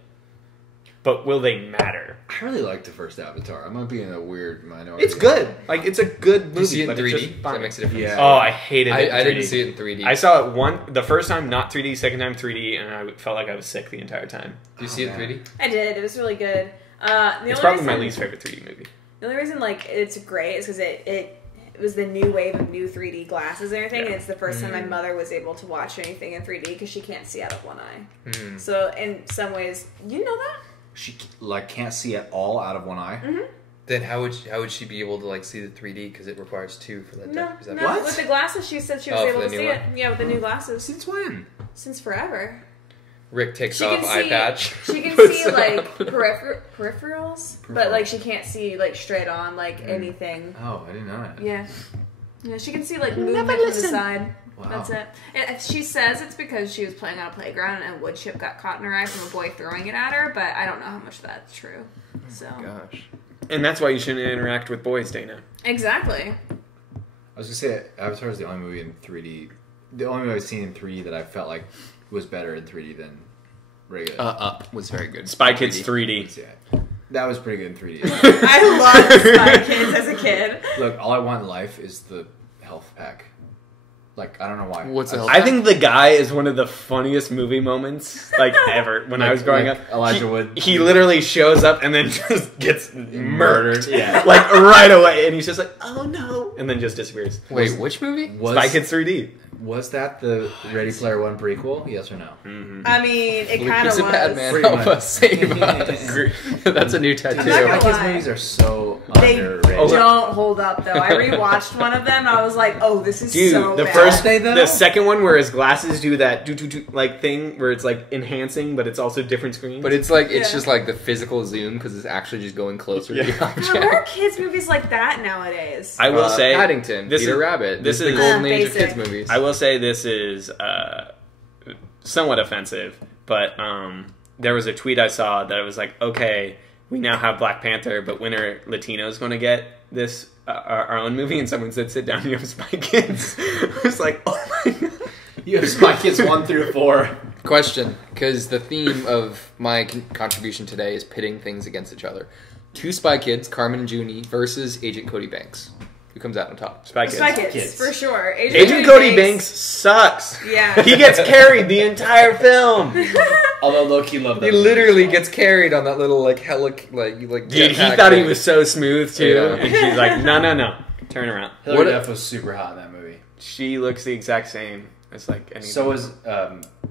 But will they matter? I really liked the first Avatar. I'm gonna be in a weird minority. It's good. Like, it's a good movie. Do you see it in but 3D? it's just fine. That makes a difference. Yeah. Oh, I hated it. I in 3D. didn't see it in 3D. I saw it the first time not 3D, second time 3D, and I felt like I was sick the entire time. Do you see it in 3D? I did. It was really good. It's probably my least favorite 3D movie. The only reason like it's great is because it was the new wave of new 3D glasses and everything. Yeah. And it's the first time my mother was able to watch anything in 3D because she can't see out of one eye. Mm. So in some ways, you know that. She can't see at all out of one eye. Mm-hmm. Then how would she be able to like see the 3D because it requires 2 for that? No, is that no. What? With the glasses, she said she was Oh, able for to the see new it. Yeah, with the new glasses Since when? since forever. Rick takes She off can eye see. patch. She can puts see it like on. peripherals, but like she can't see like straight on like anything. Oh, I didn't know that. Yeah. Yeah, she can see like movement from the side. Wow. That's it. She says it's because she was playing on a playground and a wood chip got caught in her eye from a boy throwing it at her, but I don't know how much that's true. So Gosh. And that's why you shouldn't interact with boys, Dana. exactly. I was gonna say Avatar is the only movie in 3D. The only movie I've seen in 3D that I felt like was better in 3D than regular. Up was very good. Spy Kids 3D. Yeah, that was pretty good in 3D. I loved Spy Kids as a kid. Look, all I want in life is the health pack. Like, I don't know why. What's the health I think the guy is one of the funniest movie moments like ever. When I was growing up, Elijah Wood. he literally shows up and then just gets murdered. Yeah. Like right away, and he's just like, "Oh no," and then just disappears. Wait, which movie? Spy Kids 3D. Was that the Ready Player One prequel? Yes or no? I mean, it kind of Lucas was. and Batman Pretty help much. us save us. That's a new tattoo. I'm not gonna Spy Kids lie. movies are so They underrated. don't hold up though. I rewatched one of them and I was like, "Oh, this is Dude, so the bad." first, They, though? the second one where his glasses do that like thing where it's like enhancing, but it's also different screens. But it's like it's Yeah. just like the physical zoom because it's actually just going closer to the Where are object. kids movies like that nowadays? I will say, Paddington, this Peter is- Rabbit. this This is is- the golden age of basic. kids movies. I will say this is somewhat offensive, but there was a tweet I saw that it was like, okay, we now have Black Panther, but when are Latinos going to get this our own movie? And someone said, sit down, you have Spy Kids. I was like, oh my god. You have Spy Kids 1 through 4. Question, because the theme of my contribution today is pitting things against each other. 2 Spy Kids, Carmen and Junie, versus Agent Cody Banks. Who comes out on top? Spy Kids. Spy Kids, Kids. for sure. Agent Cody Banks sucks. Yeah. He gets carried the entire film. Although low-key love that He movie literally as well. gets carried on that little like Dude, he jetpack thought he thing. was so smooth too, Yeah. and she's like, no, turn around. Hilary What- Duff was super hot in that movie. She looks the exact same as like any. So was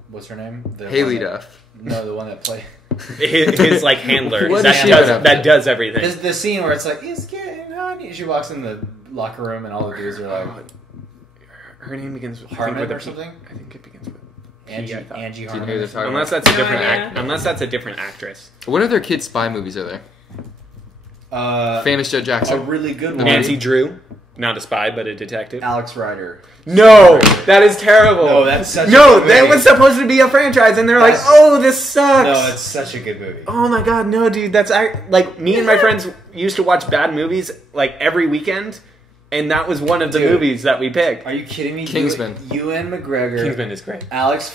what's her name? The Haley one that- Duff. No, the one that played. his like handler What that is she does up to? that does everything. The scene where it's like, it's getting hot. She walks in the locker room and all the dudes are like, Her name begins with Harmon with a or P. something? I think it begins with Angie, I thought. Angie Do you know Harmon. who they're or something. talking unless that's a No different idea. unless that's a different actress. What other kids spy movies are there? Famous Joe a Jackson. really good one. The Nancy Drew. Not a spy, but a detective. Alex Rider. No, that is terrible. No, that's such a no. good That movie. was supposed to be a franchise, and they're like, That's- "Oh, this sucks." No, it's such a good movie. Oh my god, no, dude. That's like me and my friends used to watch bad movies like every weekend, and that was one of the Dude. movies that we picked. Are you kidding me? Kingsman. Ewan McGregor. Kingsman is great. Alex.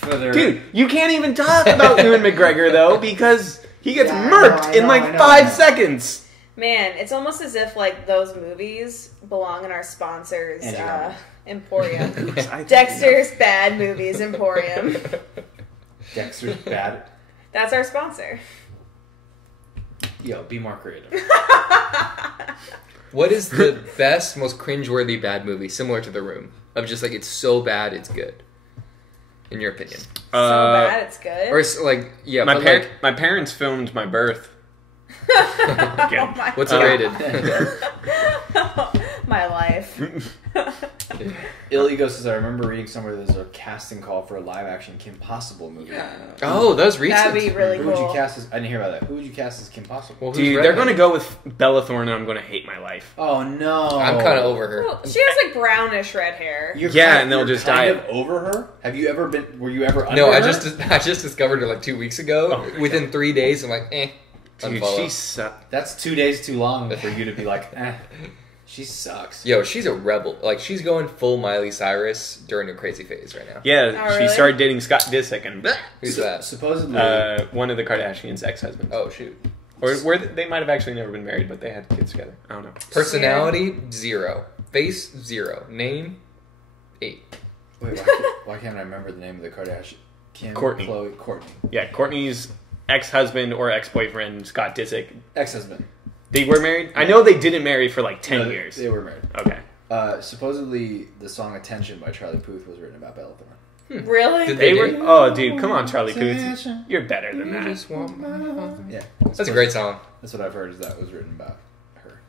Feather. Dude, you can't even talk about Ewan McGregor though because he gets Yeah, I murked know, in like I know. 5 seconds. Man, it's almost as if like those movies belong in our sponsors Emporium. Dexter's Bad Movies Emporium. Dexter's bad. That's our sponsor. Yo, be more creative. What is the best, most cringeworthy bad movie similar to The Room? Of just like it's so bad it's good. In your opinion, So bad it's good. or it's like yeah, My but my parents filmed my birth. Oh my what's it God. rated? My life. Ill Ego says, I remember reading somewhere there's a casting call for a live action Kim Possible movie. Oh, that was recent. That'd be really Who would you cool. cast as? I didn't hear about that. Who would you cast as Kim Possible? Well, who's Dude, they're redhead? going to go with Bella Thorne, and I'm going to hate my life. Oh no! I'm kind of over her. Well, she has like brownish red hair. You're Yeah, kind- and they'll you're just kind die. of over her. Have you ever been? Were you ever under No, I her? just discovered her like 2 weeks ago. Oh, Within 3 days, I'm like, Dude, unfollow. she sucks. That's 2 days too long for you to be like, she sucks. Yo, she's a rebel. Like she's going full Miley Cyrus during a crazy phase right now. Yeah, Oh, she really? started dating Scott Disick, and Who's that? Supposedly, one of the Kardashians' ex-husbands. Oh shoot. Or where they might have actually never been married, but they had kids together. I don't know. Personality 0, face 0, name 8. wait, why can't I remember the name of the Kardashian? Kim, Courtney. Khloe, Courtney, Yeah, Courtney's ex-husband or ex-boyfriend, Scott Disick. ex-husband. They were married? I know they didn't marry for like 10 No, years. They were married. Okay. Supposedly, the song "Attention" by Charlie Puth was written about Bella Thorne. Really? Did They They were. did? Oh, dude, come on, Charlie Puth. You're better than You that. just want my heart. Yeah, That's a great song. That's what I've heard. Is that was written about her.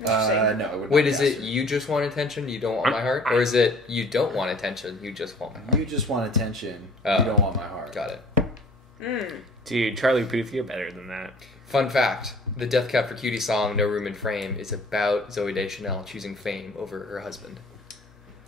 Interesting. No, I would Wait, not is cast it her. you just want attention, you don't want my heart? Or is it you don't want attention, you just want my heart? You just want attention. Oh. You don't want my heart. Got it. Dude, Charlie Puth, you're better than that. Fun fact, the Death Cab for Cutie song, No Room in Frame, is about Zooey Deschanel choosing fame over her husband.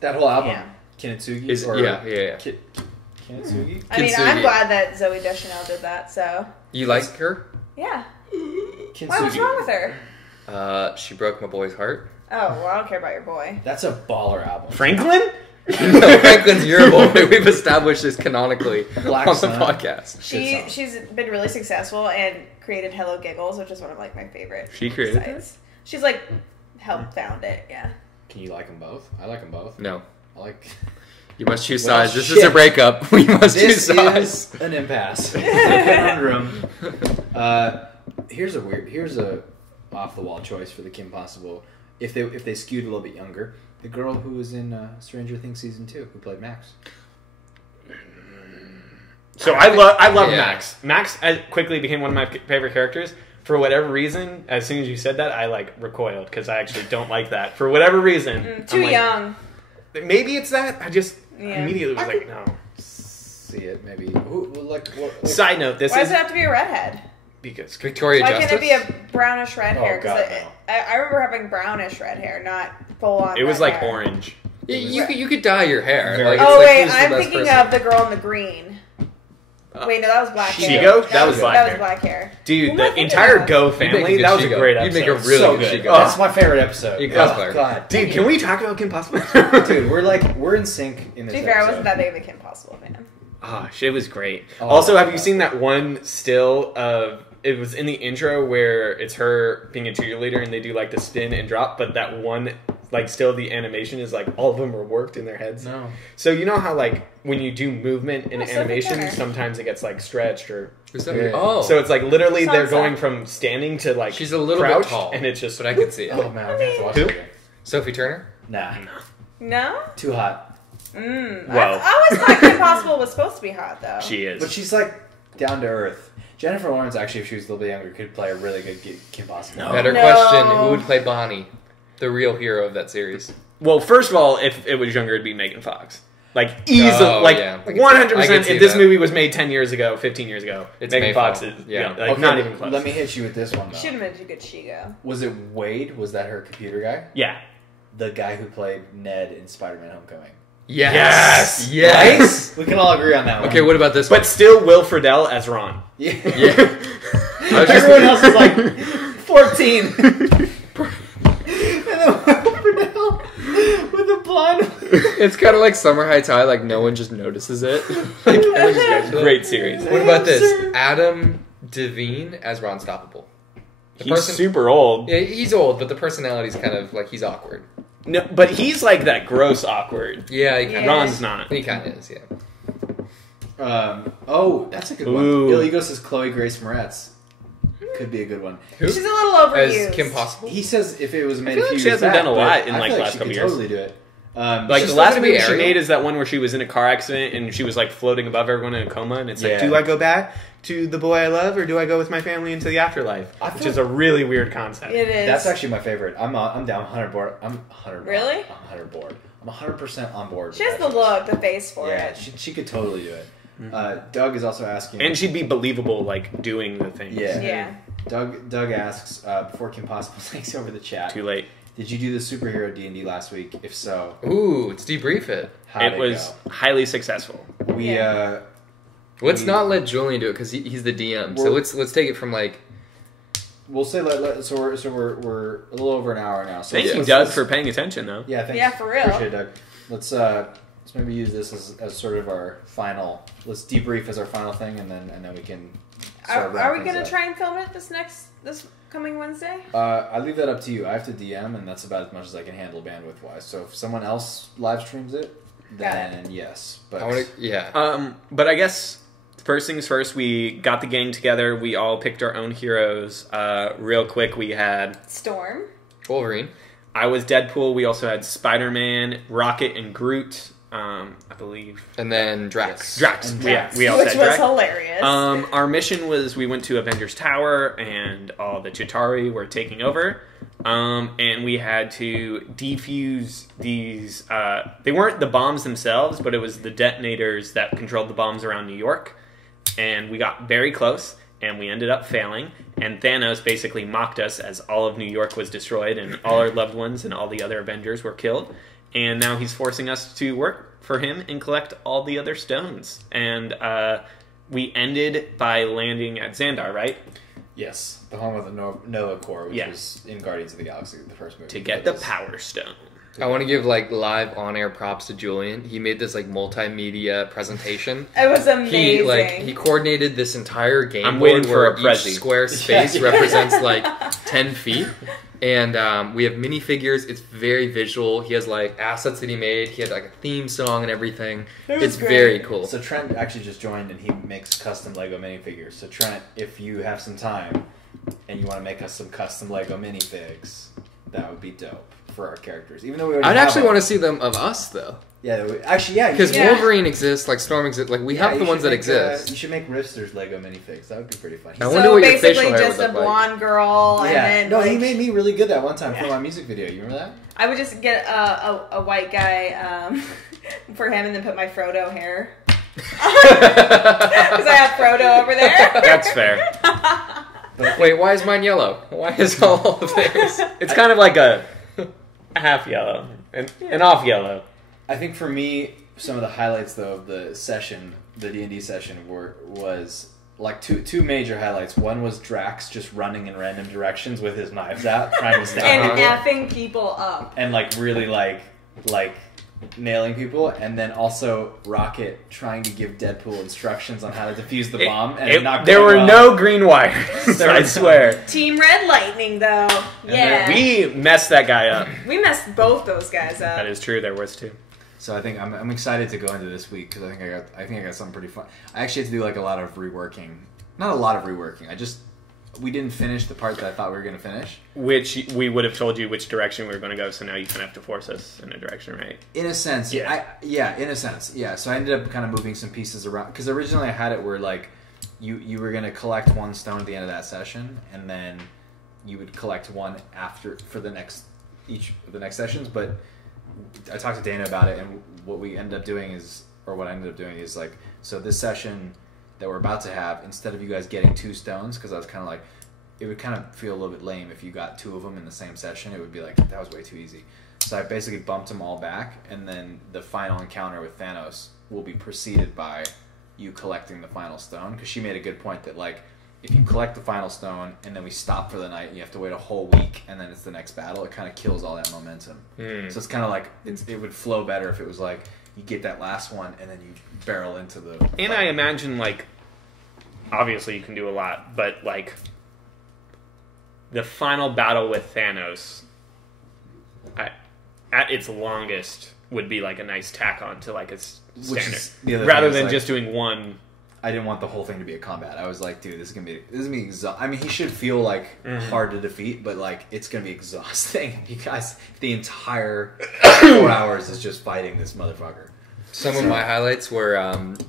That whole album, Yeah. Kinetsugi. Is or yeah. Kinetsugi. I mean, Kintsugi. I'm glad that Zooey Deschanel did that, so. You like her? Yeah. Kintsugi. Why? What's wrong with her? She broke my boy's heart. Oh, well, I don't care about your boy. That's a baller album. Franklin? No, Franklin's your boy. We've established this canonically Black on the Sun. podcast. song. She's been really successful and created Hello Giggles, which is one of like my favorite She created sites. She's like helped found it, yeah. Can you like them both? I like them both. No. I like. You must choose Well, sides. This is shit. a breakup. We must choose This sides. is an impasse. Conundrum. Here's a off the wall choice for the Kim Possible. If they skewed a little bit younger, the girl who was in Stranger Things season 2, who played Max. So I love Yeah. Max. Max quickly became one of my favorite characters. For whatever reason, as soon as you said that, I like recoiled because I actually don't like that. For whatever reason, Too I'm like, young. Maybe it's that. I just Yeah. immediately was I like, no. See it maybe. Who like what? Side note: this Why is does it have to be a redhead? because Victoria Why Justice. can't it be a brownish red Oh, hair? God, Because no. I remember having brownish red hair, not full on. it was red like hair. orange. You could dye your hair. Very- Like, it's Oh like, wait, who's the I'm best thinking person? of the girl in the green. Wait, no, that was black hair. Shigo? That was black That hair. was black hair. Dude, Who am I the thinking entire of? Go You'd make a family, good that was a Shigo. great You'd episode. make a really so good good. Shigo. Oh, that's my favorite episode. You Oh, cosplayer. God, Dude, can we talk about Kim Possible? Dude, we're in sync in To this. be fair, I episode. wasn't that big of a Kim Possible fan. Oh, shit was great. Oh, Also, have you God. seen that one still of it was in the intro where it's her being a cheerleader and they do like the spin and drop, but that one like still the animation is like all of them are worked in their heads. No. So you know how like when you do movement in Oh, Sophie animation, Turner. sometimes it gets like stretched or Who's that? Yeah. Oh, so it's like literally they're Sansa. going from standing to like she's a little bit crouched, tall, and it's just but I could see it. Oh man, I'm gonna have to watch Who? it again. Sophie Turner. Nah, No? too hot. Well. I always thought Kim Possible was supposed to be hot, though. she is. But she's like down to earth. Jennifer Lawrence, actually, if she was a little bit younger, could play a really good Kim Possible. No. Better No. question: who would play Bonnie, the real hero of that series? Well, first of all, if it was younger, it'd be Megan Fox. Like easily, Oh, like yeah. I can 100%. see If this that. movie was made 10 years ago, 15 years ago, It's Megan Mayfall. Fox is Yeah. like Okay, not even close. Let me hit you with this one, Should though. have been a good Shigo. Was it Wade? Was that her computer guy? Yeah. The guy who played Ned in Spider-Man Homecoming. Yes! Yes. We can all agree on that one. Okay, what about this But still, Will Friedle as Ron. Yeah. Yeah. I was just- Everyone else is like 14. And then Will Friedle with a blonde. It's kind of like Summer High Tide. Like no one just notices it. Like everyone just goes, Great series. What about this? Adam Devine as Ron Stoppable. The He's super old. Yeah, he's old, but the personality's kind of like he's awkward. No, but he's like that gross awkward. Yeah, he kind Yeah. Ron's not. He kind of is. Yeah. Oh, that's a good Ooh. one. Illegal says Chloe Grace Moretz. Could be a good one. Who? She's a little overused. As Kim Possible. He says if it was made feel a few like she years hasn't back, done a but lot in, I like, feel last she couple could years. totally do it. Like She's the still last gonna be movie she Ariel? made is that one where she was in a car accident and she was like floating above everyone in a coma, and it's like, Yeah. do I go back to the boy I love or do I go with my family into the afterlife? I Which feel- is a really weird concept. It is. That's actually my favorite. I'm down 100 board. I'm 100. Really? I'm 100 board. I'm 100% on board. She with has that the choice. look, the face for Yeah, it. she could totally do it. Doug is also asking. And she'd be believable, like doing the things. Yeah. Yeah. Doug asks before Kim Possible takes over the chat. Too late. Did you do the superhero D&D last week? If so, Ooh, let's debrief it. how'd It was highly successful. go? We Yeah. Let's We- not let Julian do it because he's the DM. So We're- let's take it from like. we'll say so we're a little over an hour now. So Thank you, let's- Doug, let's- for paying attention, though. Yeah, thanks. Yeah, for real. Appreciate it, Doug. Let's maybe use this as sort of our final. Let's debrief as our final thing, and then we can. Start Are we wrapping gonna things up. try and film it this coming Wednesday? I leave that up to you. I have to DM, and that's about as much as I can handle bandwidth wise. So if someone else live streams it, then yes. But I want to. Yeah. But I guess first things first, we got the gang together. We all picked our own heroes. Real quick, we had Storm. Wolverine. I was Deadpool. We also had Spider-Man, Rocket, and Groot. I believe And then Drax. Drax. And Yeah, Drax. we all Which said was Drax. hilarious. Our mission was we went to Avengers Tower and all the Chitauri were taking over. And we had to defuse these. They weren't the bombs themselves, but it was the detonators that controlled the bombs around New York. And we got very close, and we ended up failing. And Thanos basically mocked us as all of New York was destroyed, and all our loved ones and all the other Avengers were killed. And now he's forcing us to work for him and collect all the other stones. And we ended by landing at Xandar, right? yes, the home of the Noah Corps, which Yeah. was in Guardians of the Galaxy, the first movie. To get It the was- Power Stone. I want to give like live on-air props to Julian. He made this like multimedia presentation. It was amazing. He coordinated this entire game I'm board waiting for where a Prezi. each square space Yeah. represents like 10 feet. And we have minifigures. It's very visual. He has like assets that he made. He had like a theme song and everything. It was It's great. very cool. So Trent actually just joined, and he makes custom Lego minifigures. So Trent, if you have some time and you want to make us some custom Lego minifigs, that would be dope for our characters. Even though we already I'd have actually them. want to see them of us though, Yeah, actually, yeah. because Yeah. Wolverine exists, like Storm exists, like we have the ones that exist. You should make Riffsters Lego minifigs. That would be pretty fun. I so wonder what your basically facial hair just would a look like. blonde girl, and Yeah, then no, like, he made me really good that one time for my music video. You remember that? I would just get a white guy for him, and then put my Frodo hair because I have Frodo over there. That's fair. Wait, why is mine yellow? Why is all of theirs? It's kind of like a half yellow and off yellow. I think for me, some of the highlights though of the session, the D&D session, was like two major highlights. One was Drax just running in random directions with his knives out, trying to stab And people, effing people up. and like really like nailing people. And then also Rocket trying to give Deadpool instructions on how to defuse the bomb, and not there going were well. no green wires. I swear. Team Red Lightning, though. Yeah. We messed that guy up. We messed both those guys up. That is true. There was two. So I think I'm excited to go into this week because I think I got something pretty fun. I actually had to do like a lot of reworking. Not a lot of reworking. We didn't finish the part that I thought we were going to finish. Which we would have told you which direction we were going to go, so now you kind of have to force us in a direction, right? In a sense, Yeah. in a sense, yeah. So I ended up kind of moving some pieces around because originally I had it where like you were going to collect one stone at the end of that session, and then you would collect one after for the next sessions. But I talked to Dana about it, and what we ended up doing is, or what I ended up doing is like, so this session that we're about to have, instead of you guys getting 2 stones, because I was kind of like, it would kind of feel a little bit lame if you got 2 of them in the same session. It would be like, that was way too easy. So I basically bumped them all back, and then the final encounter with Thanos will be preceded by you collecting the final stone, because she made a good point that like, if you collect the final stone and then we stop for the night and you have to wait a whole week and then it's the next battle, it kind of kills all that momentum. So it's kind of like, it would flow better if it was like, you get that last one and then you barrel into the... And I imagine, like, obviously you can do a lot, but, like, the final battle with Thanos, at its longest, would be, like, a nice tack on to, like, a standard. Rather than just doing one... I didn't want the whole thing to be a combat. I was like, dude, this is gonna be exhausting. I mean, he should feel like hard to defeat, but like it's gonna be exhausting. You guys, the entire 4 hours is just fighting this motherfucker. Some of my highlights were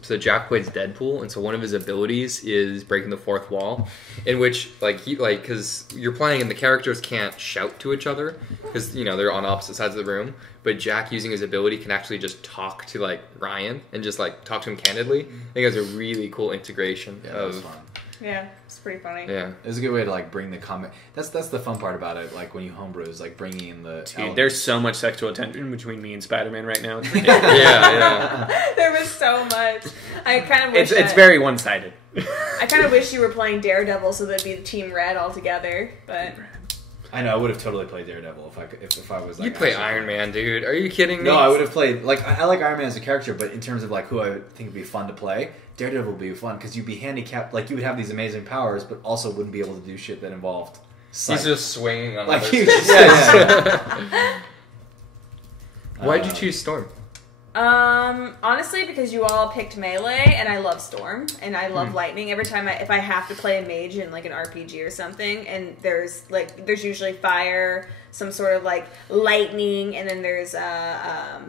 so Jack plays Deadpool, and so one of his abilities is breaking the fourth wall, in which because you're playing and the characters can't shout to each other because they're on opposite sides of the room. But Jack, using his ability, can actually just talk to like Ryan and just like talk to him candidly. I think that's a really cool integration. Yeah, that was fun. Yeah, it's pretty funny. Yeah, it was a good way to like bring the combat. That's the fun part about it. Like when you homebrew, is like bringing in the. Dude, there's so much sexual tension between me and Spider-Man right now. yeah. There was so much. I kind of wish it's very one-sided. I kind of wish you were playing Daredevil so that'd be the Team Red all together, but. I know I would have totally played Daredevil if I was like. You play Iron Man, dude. Are you kidding me? No, I would have played like I like Iron Man as a character, but in terms of like who I would think would be fun to play, Daredevil would be fun because you'd be handicapped. Like you would have these amazing powers, but also wouldn't be able to do shit that involved sight. He's just swinging on like others. he just, yeah. Why'd you choose Storm? Honestly, because you all picked melee, and I love Storm, and I love lightning. Every time if I have to play a mage in like an RPG or something, and there's usually fire, some sort of like lightning, and then there's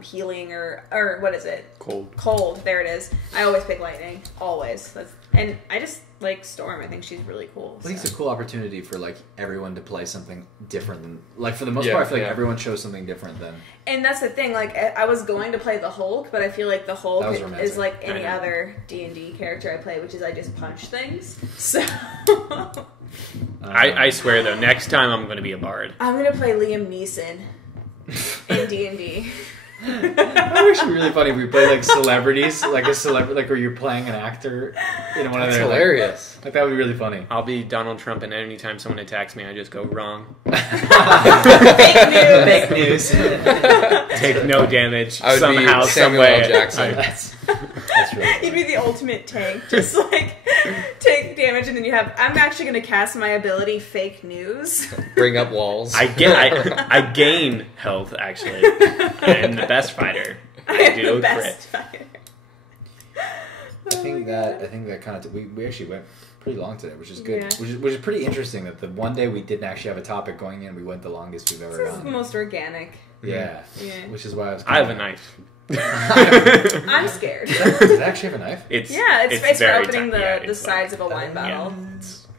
healing or what is it? Cold. There it is. I always pick lightning, always. And I just like Storm. I think she's really cool. I think it's a cool opportunity for like everyone to play something different than like for the most part. I feel like everyone chose something different than. And that's the thing. Like I was going to play the Hulk, but I feel like the Hulk is like any other D&D character I play, which is I just punch things. So. I swear though, next time I'm going to be a bard. I'm going to play Liam Neeson in D&D. That would actually be really funny if we play like celebrities, like a celebrity, like where you're playing an actor in one of their. Hilarious. Like that would be really funny. I'll be Donald Trump, and anytime someone attacks me, I just go wrong. Fake news. Take no damage. I would somehow, be Samuel some way. L. Jackson. That's really funny. You'd be the ultimate tank. Just like take damage, and then you have. I'm actually going to cast my ability, fake news. Bring up walls. I gain health. Actually, I am the best fighter. I am do the best crit. fighter. I think that kind of we actually went pretty long today, which is good. Yeah. Which is pretty interesting that the one day we didn't actually have a topic going in, we went the longest we've ever This is the gone. most organic. Yeah. Yeah. Which is why I was. I have a knife. I'm scared. Does it actually have a knife? It's it's for very opening tiny. the sides of a wine bottle.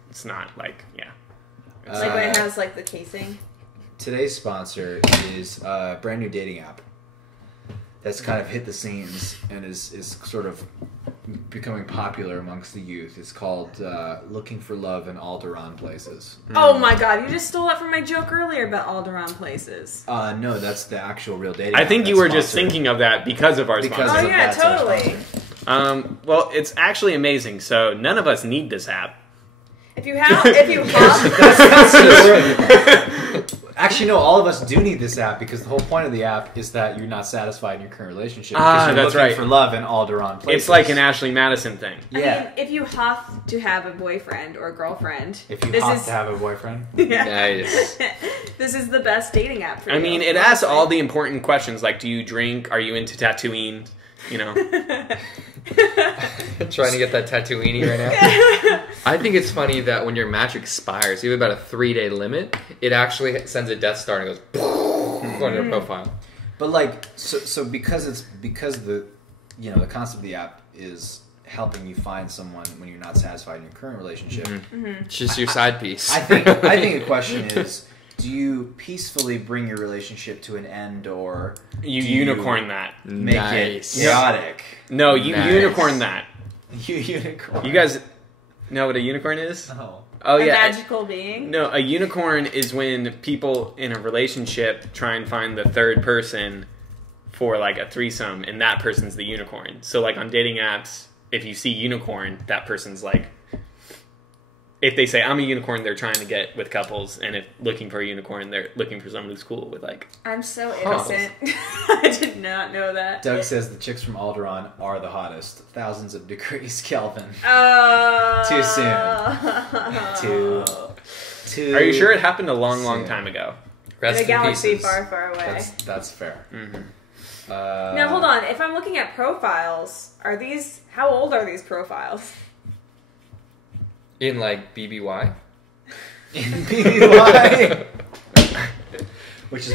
It's not like Like when it has like the casing. Today's sponsor is a brand new dating app that's kind of hit the scenes and is sort of becoming popular amongst the youth. It's called Looking for Love in Alderaan Places. Oh my god, you just stole that from my joke earlier about Alderaan places. No, that's the actual real dating I app think you that's were just sponsored. thinking of that because of our Because sponsor. Oh yeah, that's our totally. sponsor. Well, it's actually amazing. So none of us need this app. If you hop Actually, no, all of us do need this app because the whole point of the app is that you're not satisfied in your current relationship. Because you're that's looking right. for love in Alderaan places. It's like an Ashley Madison thing. I Yeah. mean, if you have to have a boyfriend or a girlfriend, If you this have is to have a boyfriend. yeah. Nice. This is the best dating app for you. I mean, it asks all the important questions like, do you drink? Are you into tattooing? You know. Trying to get that Tatooine right now. I think it's funny that when your match expires, you have about a 3-day limit. It actually sends a Death Star and it goes on your profile. But like, so because the the concept of the app is helping you find someone when you're not satisfied in your current relationship. It's just your side piece. I think the question is, do you peacefully bring your relationship to an end, or You do unicorn that. make Nice. it chaotic? No, you Nice. unicorn that. You unicorn. You guys know what a unicorn is? No. Oh a yeah. magical being. No, a unicorn is when people in a relationship try and find the third person for like a threesome, and that person's the unicorn. So like on dating apps, if you see unicorn, that person's like, if they say I'm a unicorn, they're trying to get with couples, and if looking for a unicorn, they're looking for someone who's cool with like. I'm so innocent. I did not know that. Doug says the chicks from Alderaan are the hottest. Thousands of degrees Kelvin. Too Too. Too. Are you sure it happened a long time ago? Rest In a in galaxy pieces. far, far away. That's fair. Mm-hmm. Now hold on. If I'm looking at profiles, are these? How old are these profiles? In like BBY. In BBY. Which is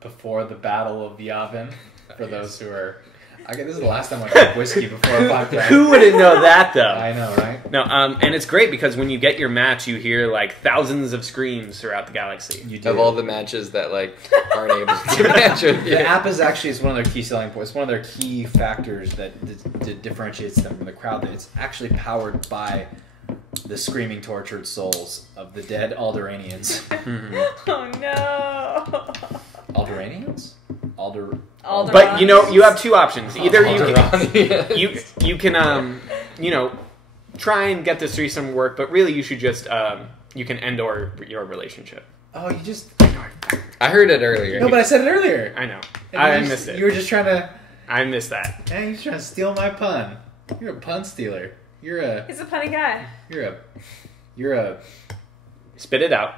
before the Battle of Yavin. For those who are, this is the last time I drank whiskey before a podcast. Who wouldn't know that though? I know, right? No, and it's great because when you get your match, you hear like thousands of screams throughout the galaxy. You do. Of all the matches that like aren't able to match with The app is actually it's one of their key selling points. One of their key factors that differentiates them from the crowd. That it's actually powered by the screaming, tortured souls of the dead Alderaanians. Oh no. Alderaanians? Alderaan. But you know, you have two options. Either Alderaan. you can try and get this threesome work, but really you should just you can end your relationship. Oh, you just I heard it earlier. no, but I said it earlier. I know. And I you missed it. You were just trying to. I missed that. You're trying to steal my pun. You're a pun stealer. You're a. He's a punny guy. You're a. Spit it out.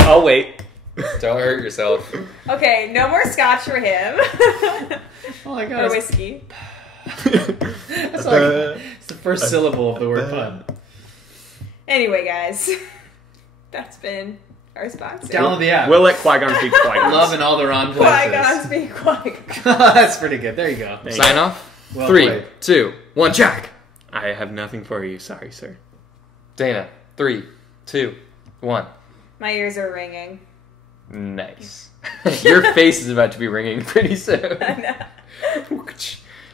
I'll wait. Don't hurt yourself. Okay, no more scotch for him. Oh my Or god. whiskey. That's like it's the first syllable of the word pun. Anyway, guys, that's been our sponsor. Download the app. We'll let Qui-Gon speak Qui-Gon. Love in Alderaan Qui-Gon places. speak Qui-Gon. That's pretty good. There you go. Thank Sign you. off. Well 3, played. 2, 1, Jack. I have nothing for you. Sorry, sir. Dana. 3, 2, 1. My ears are ringing. Nice. Your face is about to be ringing pretty soon. I know.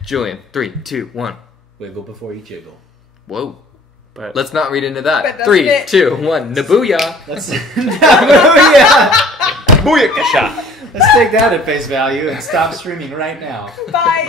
Julian. 3, 2, 1. Wiggle before you jiggle. Whoa. But Let's not read into But that. that's 3, it. 2, 1. Nabuya. Let's yeah. booyakasha. Let's take that at face value and stop streaming right now. Bye.